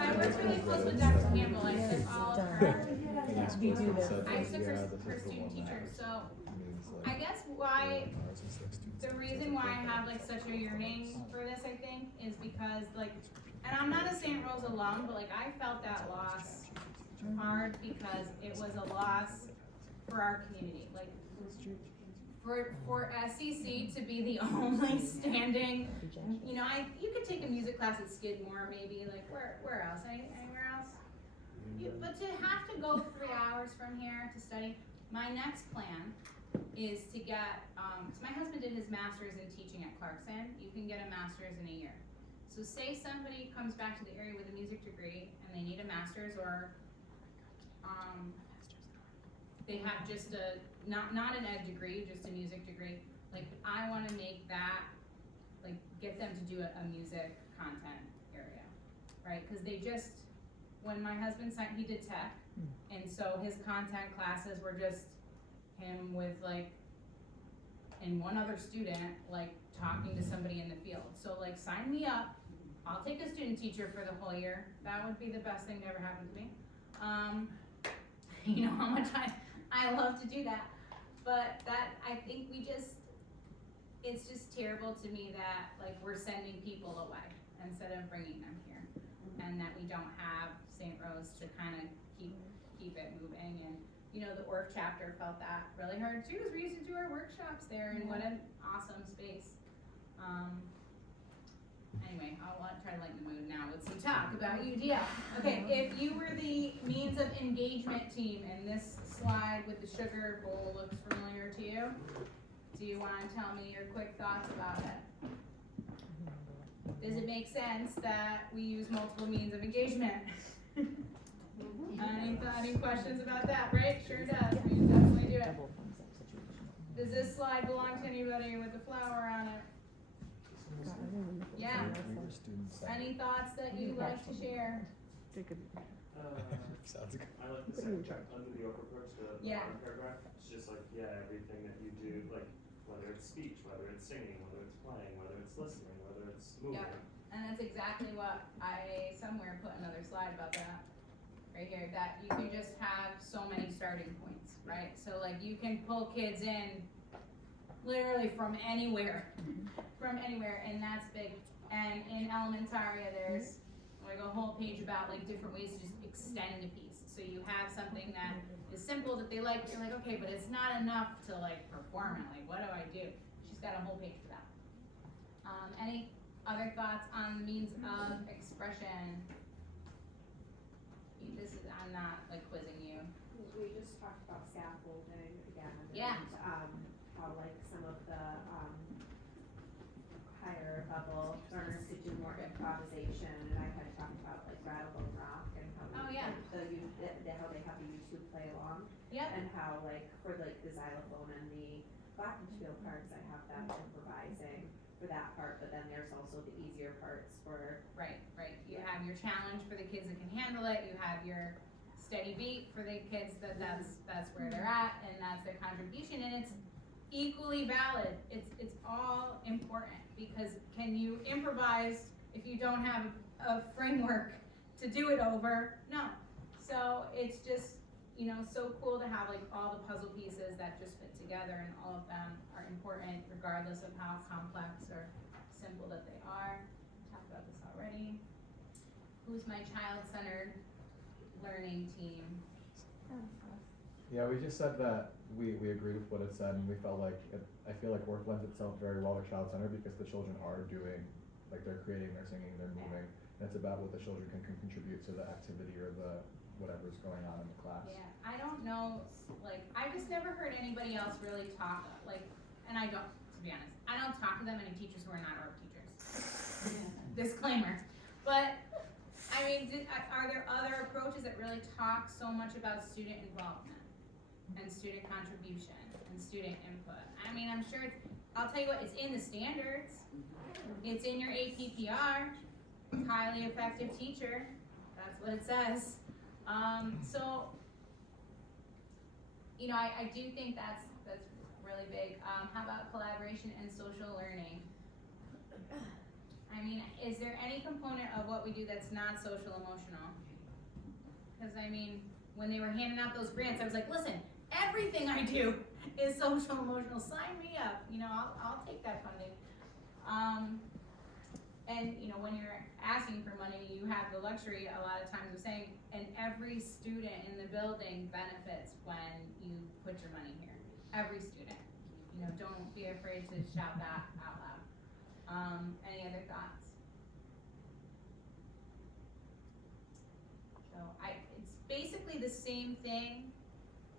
I worked really close with Dr. Campbell. I took all of her, And I suppose do it this. said, I took yeah, her, this her is the student one teacher. that So means, I like, guess why, ours is, like, students. the reason why I have like such a yearning for this, I think, is because like, and I'm not a St. Rose alum, but like I felt that loss hard because it was a loss for our community. Like for SEC to be the only standing, you know, you could take a music class at Skidmore maybe, like where else? Anywhere else? But to have to go 3 hours from here to study, my next plan is to get, because my husband did his master's in teaching at Clarkson. You can get a master's in a year. So say somebody comes back to the area with a music degree and they need a master's, or they have just a, not an ed degree, just a music degree. Like I want to make that, like get them to do a music content area, right? Because they just, when my husband signed, he did tech, and so his content classes were just him with like, and one other student, like talking to somebody in the field. So like sign me up, I'll take a student teacher for the whole year. That would be the best thing to ever happen to me. You know how much I love to do that. But that, I think it's just terrible to me that like we're sending people away instead of bringing them here. And that we don't have St. Rose to kind of keep it moving. And you know, the Orff chapter felt that really hard too, because we used to do our workshops there, and what an awesome space. Anyway, I'll try to lighten the mood now with some talk about UDL. Okay, if you were the means of engagement team, and this slide with the sugar bowl looks familiar to you, do you want to tell me your quick thoughts about it? Does it make sense that we use multiple means of engagement? Any questions about that, right? Sure does, we can definitely do it. Does this slide belong to anybody with a flower on it? Yeah, any thoughts that you'd like to share? Sounds good. I like the second under the Orff Approach, the Yeah. bottom paragraph. It's just like, everything that you do, like, whether it's speech, whether it's singing, whether it's playing, whether it's listening, whether it's moving. Yeah. And that's exactly what I somewhere put another slide about that, right here, that you can just have so many starting points, right? So like you can pull kids in literally from anywhere, and that's big. And in Elementaria, there's like a whole page about like different ways to just extend a piece. So you have something that is simple that they like, you're like, okay, but it's not enough to like perform it. Like, what do I do? She's got a whole page for that. Any other thoughts on the means of expression? I'm not like quizzing you. We just talked about scaffolding again. Yeah. And, how like some of the, higher level learners could do more improvisation, and I had talked about like Rattle and Rock and how Oh, yeah. how they have the YouTube play along. Yep. And how like for like the xylophone and the glockenspiel parts, I have them improvising for that part, but then there's also the easier parts for. Right. You have your challenge for the kids that can handle it. You have your steady beat for the kids that's where they're at, and that's their contribution, and it's equally valid. It's all important, because can you improvise if you don't have a framework to do it over? No. So it's just, so cool to have like all the puzzle pieces that just fit together, and all of them are important regardless of how complex or simple that they are. Talked about this already. Who's my child-centered learning team? Yeah, we just said that we agreed with what it said, and we felt like I feel like Orff lends itself very well to child center, because the children are doing, like they're creating, they're singing, they're moving, and it's about what the children can contribute to the activity or the whatever's going on in the class. Yeah, I don't know, like, I just never heard anybody else really talk, like, and I don't, to be honest, I don't talk to them any teachers who are not Orff teachers. Disclaimer. But, I mean, are there other approaches that really talk so much about student involvement and student contribution and student input? I mean, I'm sure I'll tell you what, it's in the standards. It's in your APPR, highly effective teacher. That's what it says. So, I do think that's really big. How about collaboration and social learning? I mean, is there any component of what we do that's not social emotional? Because I mean, when they were handing out those grants, I was like, listen, everything I do is social emotional. Sign me up. I'll take that funding. And when you're asking for money, you have the luxury a lot of times of saying, and every student in the building benefits when you put your money here. Every student. Don't be afraid to shout that out loud. Any other thoughts? So it's basically the same thing.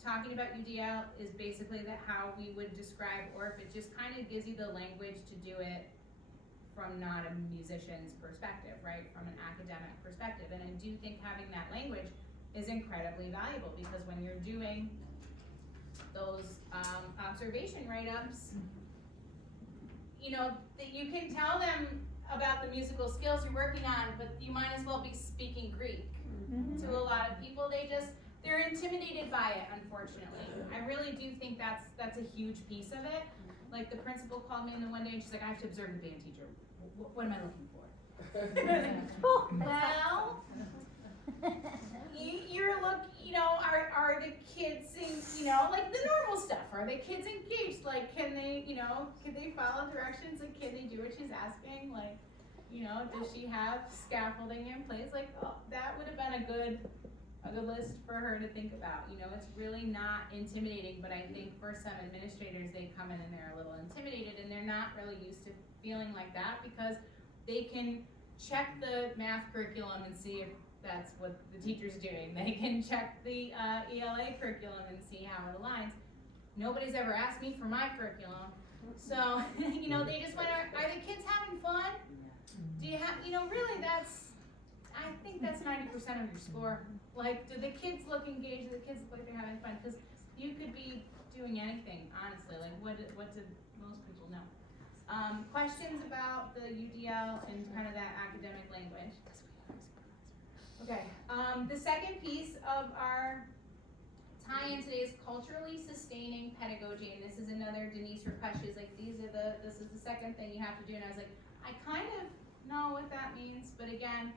Talking about UDL is basically how we would describe Orff. It just kind of gives you the language to do it from not a musician's perspective, right? From an academic perspective. And I do think having that language is incredibly valuable, because when you're doing those observation write-ups, that you can tell them about the musical skills you're working on, but you might as well be speaking Greek. To a lot of people, they're intimidated by it, unfortunately. I really do think that's a huge piece of it. Like the principal called me in the one day and she's like, I have to observe the band teacher. What am I looking for? Well, are the kids like the normal stuff? Are the kids engaged? Like, can they follow directions? Like, can they do what she's asking? Like, does she have scaffolding in place? Like, that would have been a good list for her to think about. It's really not intimidating, but I think for some administrators, they come in and they're a little intimidated, and they're not really used to feeling like that, because they can check the math curriculum and see if that's what the teacher's doing. They can check the ELA curriculum and see how it aligns. Nobody's ever asked me for my curriculum. So, they just wonder, are the kids having fun? Do you have, really I think that's 90% of your score. Like, do the kids look engaged? Do the kids look like they're having fun? Because you could be doing anything, honestly. Like, what do most people know? Questions about the UDL and kind of that academic language? Okay, the second piece of our tie-in today is culturally sustaining pedagogy, and this is another Denise request. She's like, this is the second thing you have to do, and I was like, I kind of know what that means, but again,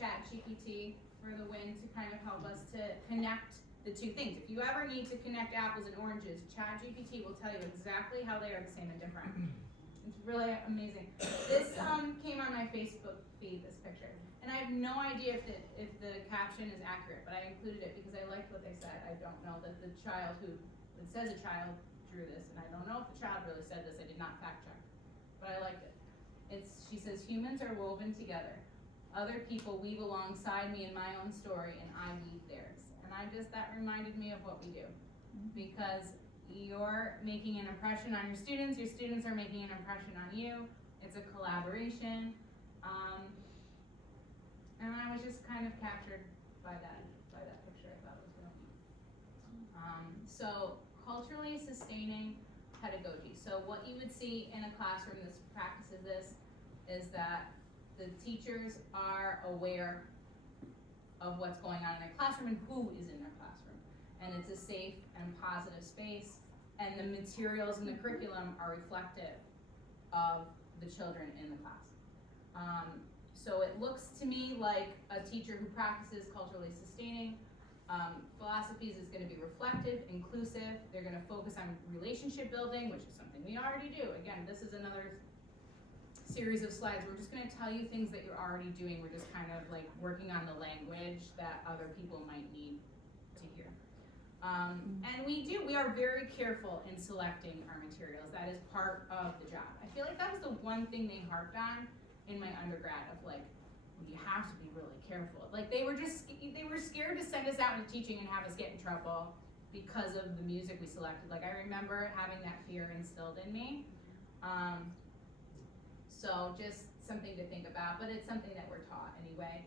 ChatGPT for the win to kind of help us to connect the two things. If you ever need to connect apples and oranges, ChatGPT will tell you exactly how they are the same and different. It's really amazing. This came on my Facebook feed, this picture. And I have no idea if the caption is accurate, but I included it because I liked what they said. I don't know that the child it says a child drew this, and I don't know if the child really said this. I did not fact check, but I liked it. She says, humans are woven together. Other people weave alongside me in my own story, and I weave theirs. And that reminded me of what we do. Because you're making an impression on your students are making an impression on you. It's a collaboration. And I was just kind of captured by that picture. I thought it was really neat. So culturally sustaining pedagogy. So what you would see in a classroom that practices this is that the teachers are aware of what's going on in their classroom and who is in their classroom. And it's a safe and positive space, and the materials in the curriculum are reflective of the children in the class. So it looks to me like a teacher who practices culturally sustaining philosophies is going to be reflective, inclusive. They're going to focus on relationship building, which is something we already do. Again, this is another series of slides. We're just going to tell you things that you're already doing. We're just kind of like working on the language that other people might need to hear. And we are very careful in selecting our materials. That is part of the job. I feel like that was the one thing they harped on in my undergrad of like, you have to be really careful. Like they were scared to send us out into teaching and have us get in trouble because of the music we selected. Like I remember having that fear instilled in me. So just something to think about, but it's something that we're taught anyway.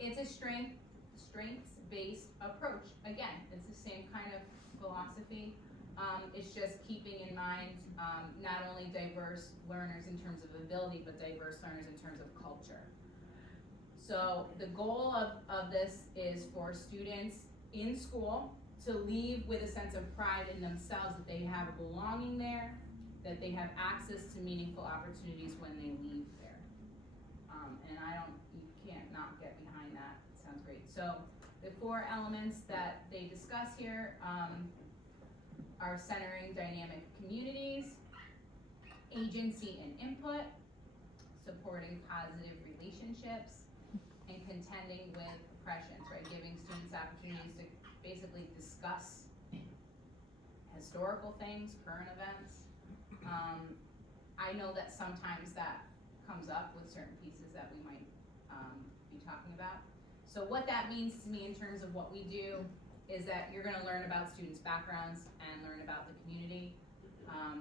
It's a strengths-based approach. Again, it's the same kind of philosophy. It's just keeping in mind not only diverse learners in terms of ability, but diverse learners in terms of culture. So the goal of this is for students in school to leave with a sense of pride in themselves, that they have a belonging there, that they have access to meaningful opportunities when they leave there. And you can't not get behind that. It sounds great. So the 4 elements that they discuss here are centering dynamic communities, agency and input, supporting positive relationships, and contending with oppressions, right? Giving students opportunities to basically discuss historical things, current events. I know that sometimes that comes up with certain pieces that we might be talking about. So what that means to me in terms of what we do is that you're going to learn about students' backgrounds and learn about the community.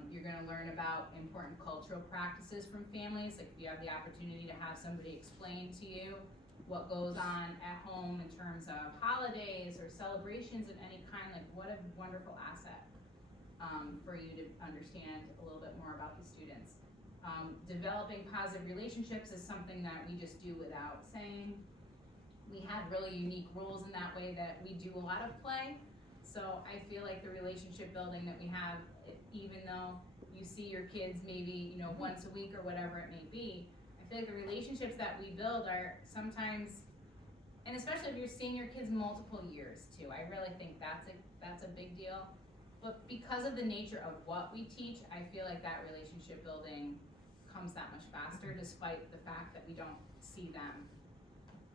You're going to learn about important cultural practices from families. Like if you have the opportunity to have somebody explain to you what goes on at home in terms of holidays or celebrations of any kind, like what a wonderful asset for you to understand a little bit more about the students. Developing positive relationships is something that we just do without saying. We have really unique roles in that way that we do a lot of play. So I feel like the relationship building that we have, even though you see your kids maybe, once a week or whatever it may be, I feel like the relationships that we build are sometimes, and especially if you're seeing your kids multiple years too, I really think that's a big deal. But because of the nature of what we teach, I feel like that relationship building comes that much faster, despite the fact that we don't see them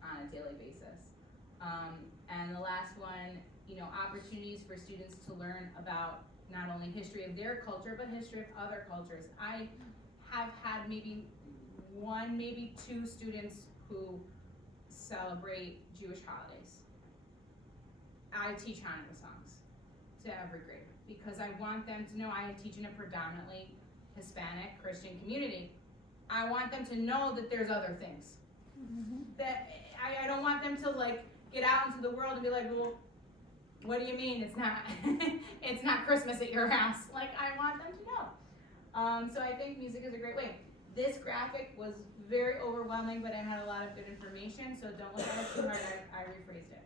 on a daily basis. And the last one, opportunities for students to learn about not only history of their culture, but history of other cultures. I have had maybe 1, maybe 2 students who celebrate Jewish holidays. I teach Hanukkah songs to every grader because I want them to know I teach in a predominantly Hispanic Christian community. I want them to know that there's other things. That I don't want them to like get out into the world and be like, well, what do you mean it's not it's not Christmas at your house? Like, I want them to know. So I think music is a great way. This graphic was very overwhelming, but it had a lot of good information, so don't look at it too hard. I rephrased it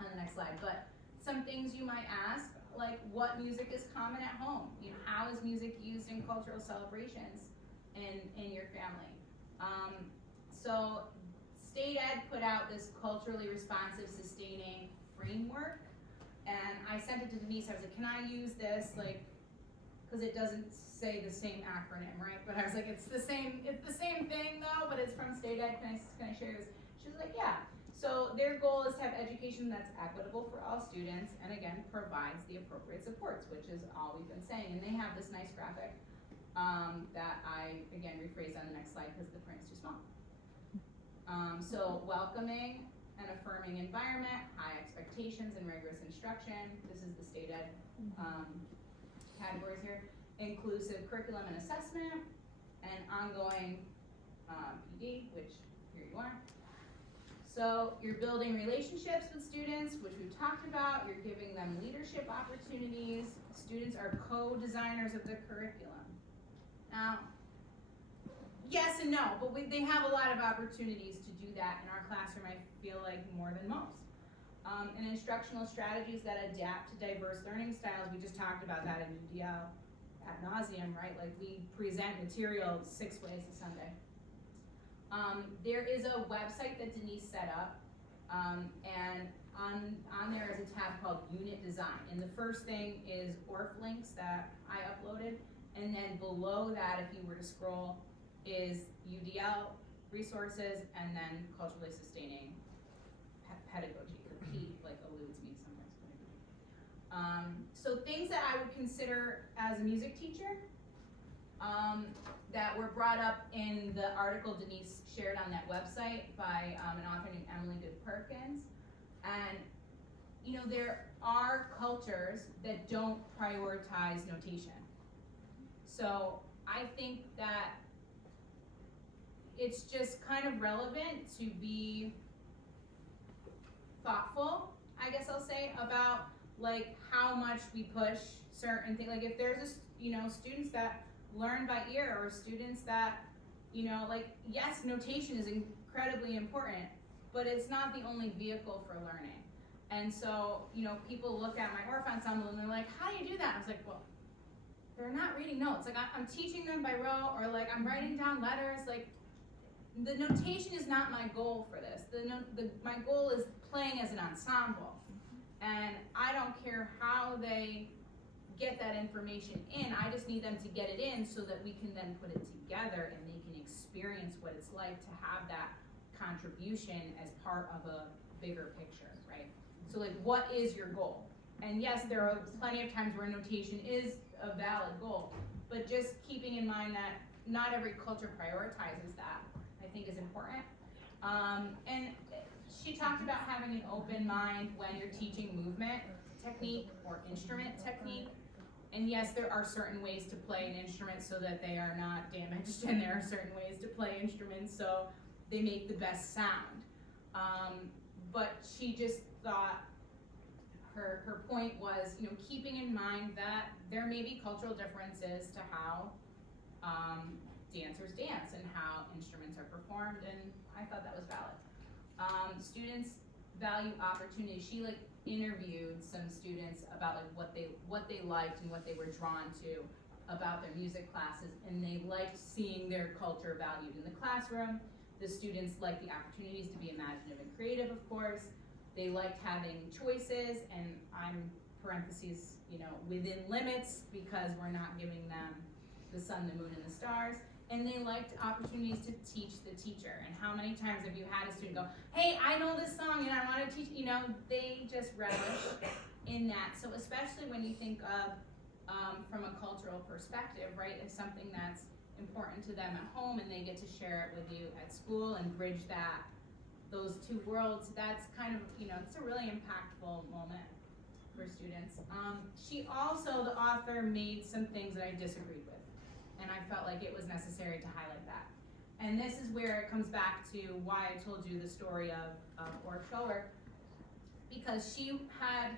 on the next slide. But some things you might ask, like what music is common at home? You know, how is music used in cultural celebrations in your family? So State Ed put out this culturally responsive sustaining framework, and I sent it to Denise. I was like, can I use this? Like, because it doesn't say the same acronym, right? But I was like, it's the same thing though, but it's from State Ed. Can I share this? She was like, yeah. So their goal is to have education that's equitable for all students, and again, provides the appropriate supports, which is all we've been saying. And they have this nice graphic that I, again, rephrased on the next slide because the print's too small. So welcoming and affirming environment, high expectations and rigorous instruction. This is the State Ed categories here. Inclusive curriculum and assessment, and ongoing PD, which here you are. So you're building relationships with students, which we've talked about. You're giving them leadership opportunities. Students are co-designers of the curriculum. Now, yes and no, but they have a lot of opportunities to do that in our classroom, I feel like more than most. And instructional strategies that adapt to diverse learning styles. We just talked about that in UDL ad nauseum, right? Like, we present material 6 ways a Sunday. There is a website that Denise set up, and on there is a tab called Unit Design. And the first thing is Orff links that I uploaded, and then below that, if you were to scroll, is UDL resources, and then culturally sustaining pedagogy. The P like eludes me sometimes. So things that I would consider as a music teacher that were brought up in the article Denise shared on that website by an author named Emily Good Perkins. And you know, there are cultures that don't prioritize notation. So I think that it's just kind of relevant to be thoughtful, I guess I'll say, about like how much we push certain things. Like, if there's students that learn by ear, or students that, like, yes, notation is incredibly important, but it's not the only vehicle for learning. And so, people look at my Orff ensemble and they're like, how do you do that? I was like, well, they're not reading notes. Like, I'm teaching them by rote, or like I'm writing down letters. Like, the notation is not my goal for this. My goal is playing as an ensemble. And I don't care how they get that information in, I just need them to get it in so that we can then put it together and they can experience what it's like to have that contribution as part of a bigger picture, right? So like, what is your goal? And yes, there are plenty of times where notation is a valid goal, but just keeping in mind that not every culture prioritizes that, I think, is important. And she talked about having an open mind when you're teaching movement technique or instrument technique. And yes, there are certain ways to play an instrument so that they are not damaged, and there are certain ways to play instruments so they make the best sound. But she just thought her point was, keeping in mind that there may be cultural differences to how dancers dance and how instruments are performed, and I thought that was valid. Students value opportunity. She interviewed some students about what they liked and what they were drawn to about their music classes, and they liked seeing their culture valued in the classroom. The students liked the opportunities to be imaginative and creative, of course. They liked having choices, and I'm parentheses, within limits, because we're not giving them the sun, the moon, and the stars. And they liked opportunities to teach the teacher. And how many times have you had a student go, hey, I know this song and I want to teach, they just relish in that. So especially when you think of, from a cultural perspective, right, if something that's important to them at home and they get to share it with you at school and bridge those two worlds, that's kind of, it's a really impactful moment for students. She also, the author, made some things that I disagreed with. And I felt like it was necessary to highlight that. And this is where it comes back to why I told you the story of Orff Schulwerk, because she had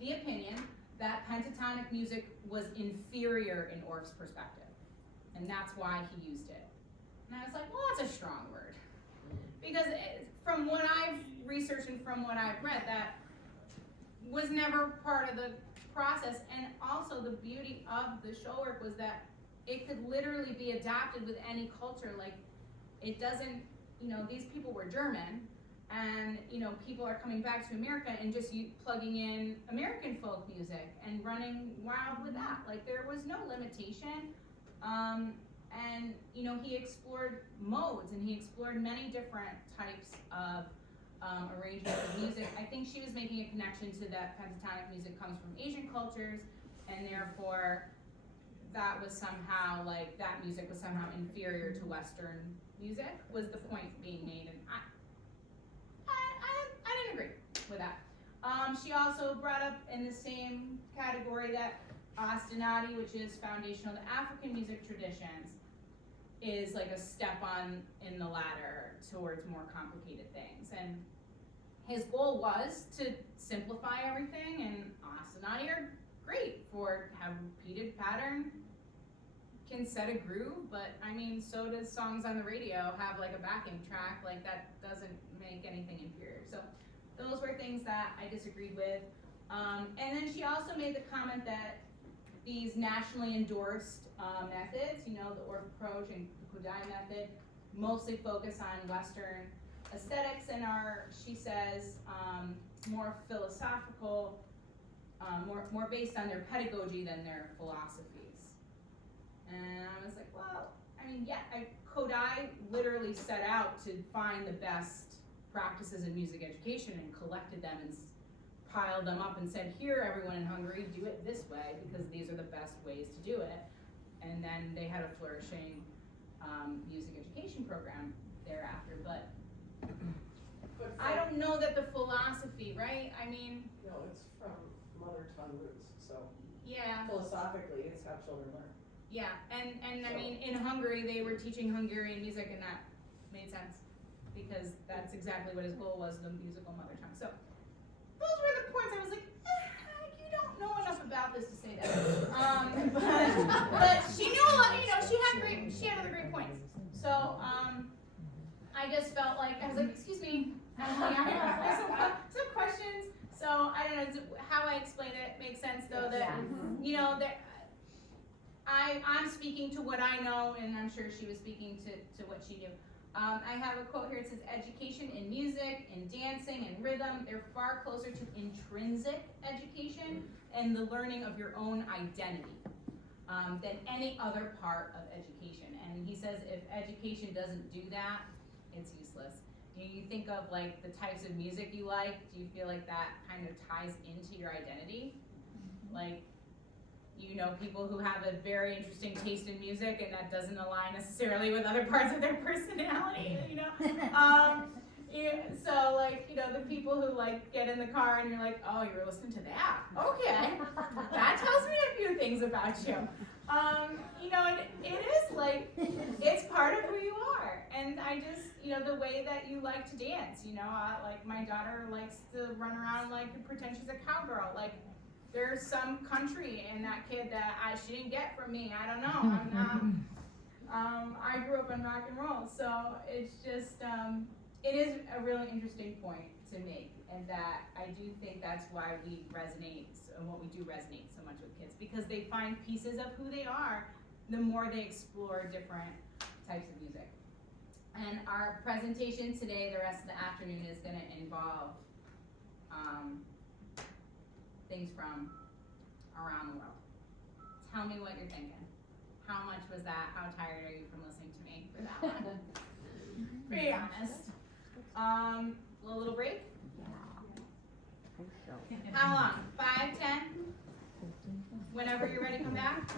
the opinion that pentatonic music was inferior in Orff's perspective, and that's why he used it. And I was like, well, that's a strong word, because from what I've researched and from what I've read, that was never part of the process. And also the beauty of the Schulwerk was that it could literally be adapted with any culture. Like, it doesn't, these people were German, and people are coming back to America and just plugging in American folk music and running wild with that. Like, there was no limitation. And he explored modes, and he explored many different types of arrangements of music. I think she was making a connection to that pentatonic music comes from Asian cultures, and therefore that was somehow, like, that music was somehow inferior to Western music, was the point being made. And I didn't agree with that. She also brought up in the same category that ostinati, which is foundational to African music traditions, is like a step on in the ladder towards more complicated things. And his goal was to simplify everything, and ostinati are great for have repeated pattern, can set a groove, but I mean, so does songs on the radio have like a backing track. Like, that doesn't make anything inferior. So those were things that I disagreed with. And then she also made the comment that these nationally endorsed methods, the Orff Approach and the Kodai method, mostly focus on Western aesthetics and are, she says, more philosophical, more based on their pedagogy than their philosophies. And I was like, well, I mean, yeah, Kodai literally set out to find the best practices in music education and collected them and piled them up and said, here, everyone in Hungary, do it this way because these are the best ways to do it. And then they had a flourishing music education program thereafter. But I don't know that the philosophy, right? I mean, No, it's from mother tongue roots, so yeah. philosophically, it's how children learn. Yeah, and I mean, in Hungary, they were teaching Hungarian music, and that made sense because that's exactly what his goal was, the musical mother tongue. So those were the points. I was like, you don't know enough about this to say that. But she knew a lot. She had other great points. So I just felt like I was like, excuse me, Ashley, I have some questions. So I don't know how I explain it makes sense though. That that I'm speaking to what I know, and I'm sure she was speaking to what she knew. I have a quote here. It says, education in music, in dancing, and rhythm, they're far closer to intrinsic education and the learning of your own identity than any other part of education. And he says if education doesn't do that, it's useless. You think of like the types of music you like, do you feel like that kind of ties into your identity? Like, people who have a very interesting taste in music and that doesn't align necessarily with other parts of their personality, So like, the people who like get in the car and you're like, oh, you were listening to that? Okay, that tells me a few things about you. And it is like, it's part of who you are. And I just, the way that you like to dance, like my daughter likes to run around like pretend she's a cowgirl. Like, there's some country in that kid that she didn't get from me. I don't know. I'm not. I grew up on rock and roll, so it's just it is a really interesting point to make, and that I do think that's why we resonate and what we do resonate so much with kids, because they find pieces of who they are the more they explore different types of music. And our presentation today, the rest of the afternoon, is going to involve things from around the world. Tell me what you're thinking. How much was that? How tired are you from listening to me for that one? Be honest. A little break? How long? 5, 10? Whenever you're ready, come back?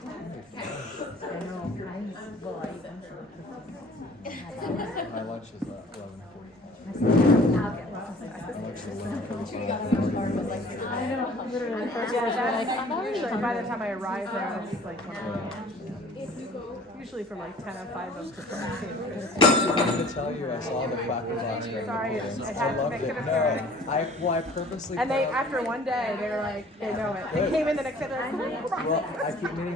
Okay. My lunch is at 11:45. I know, literally. Usually by the time I arrive there, it's like, usually from like 10 and 5 up to 17. I have to tell you, I saw the Quacker box during Sorry, the meeting. I had to loved make it. an No, appearance. I purposely. And they, thought- after one day, they were like, they know it. They came in the next day, they're like, Well, I keep meaning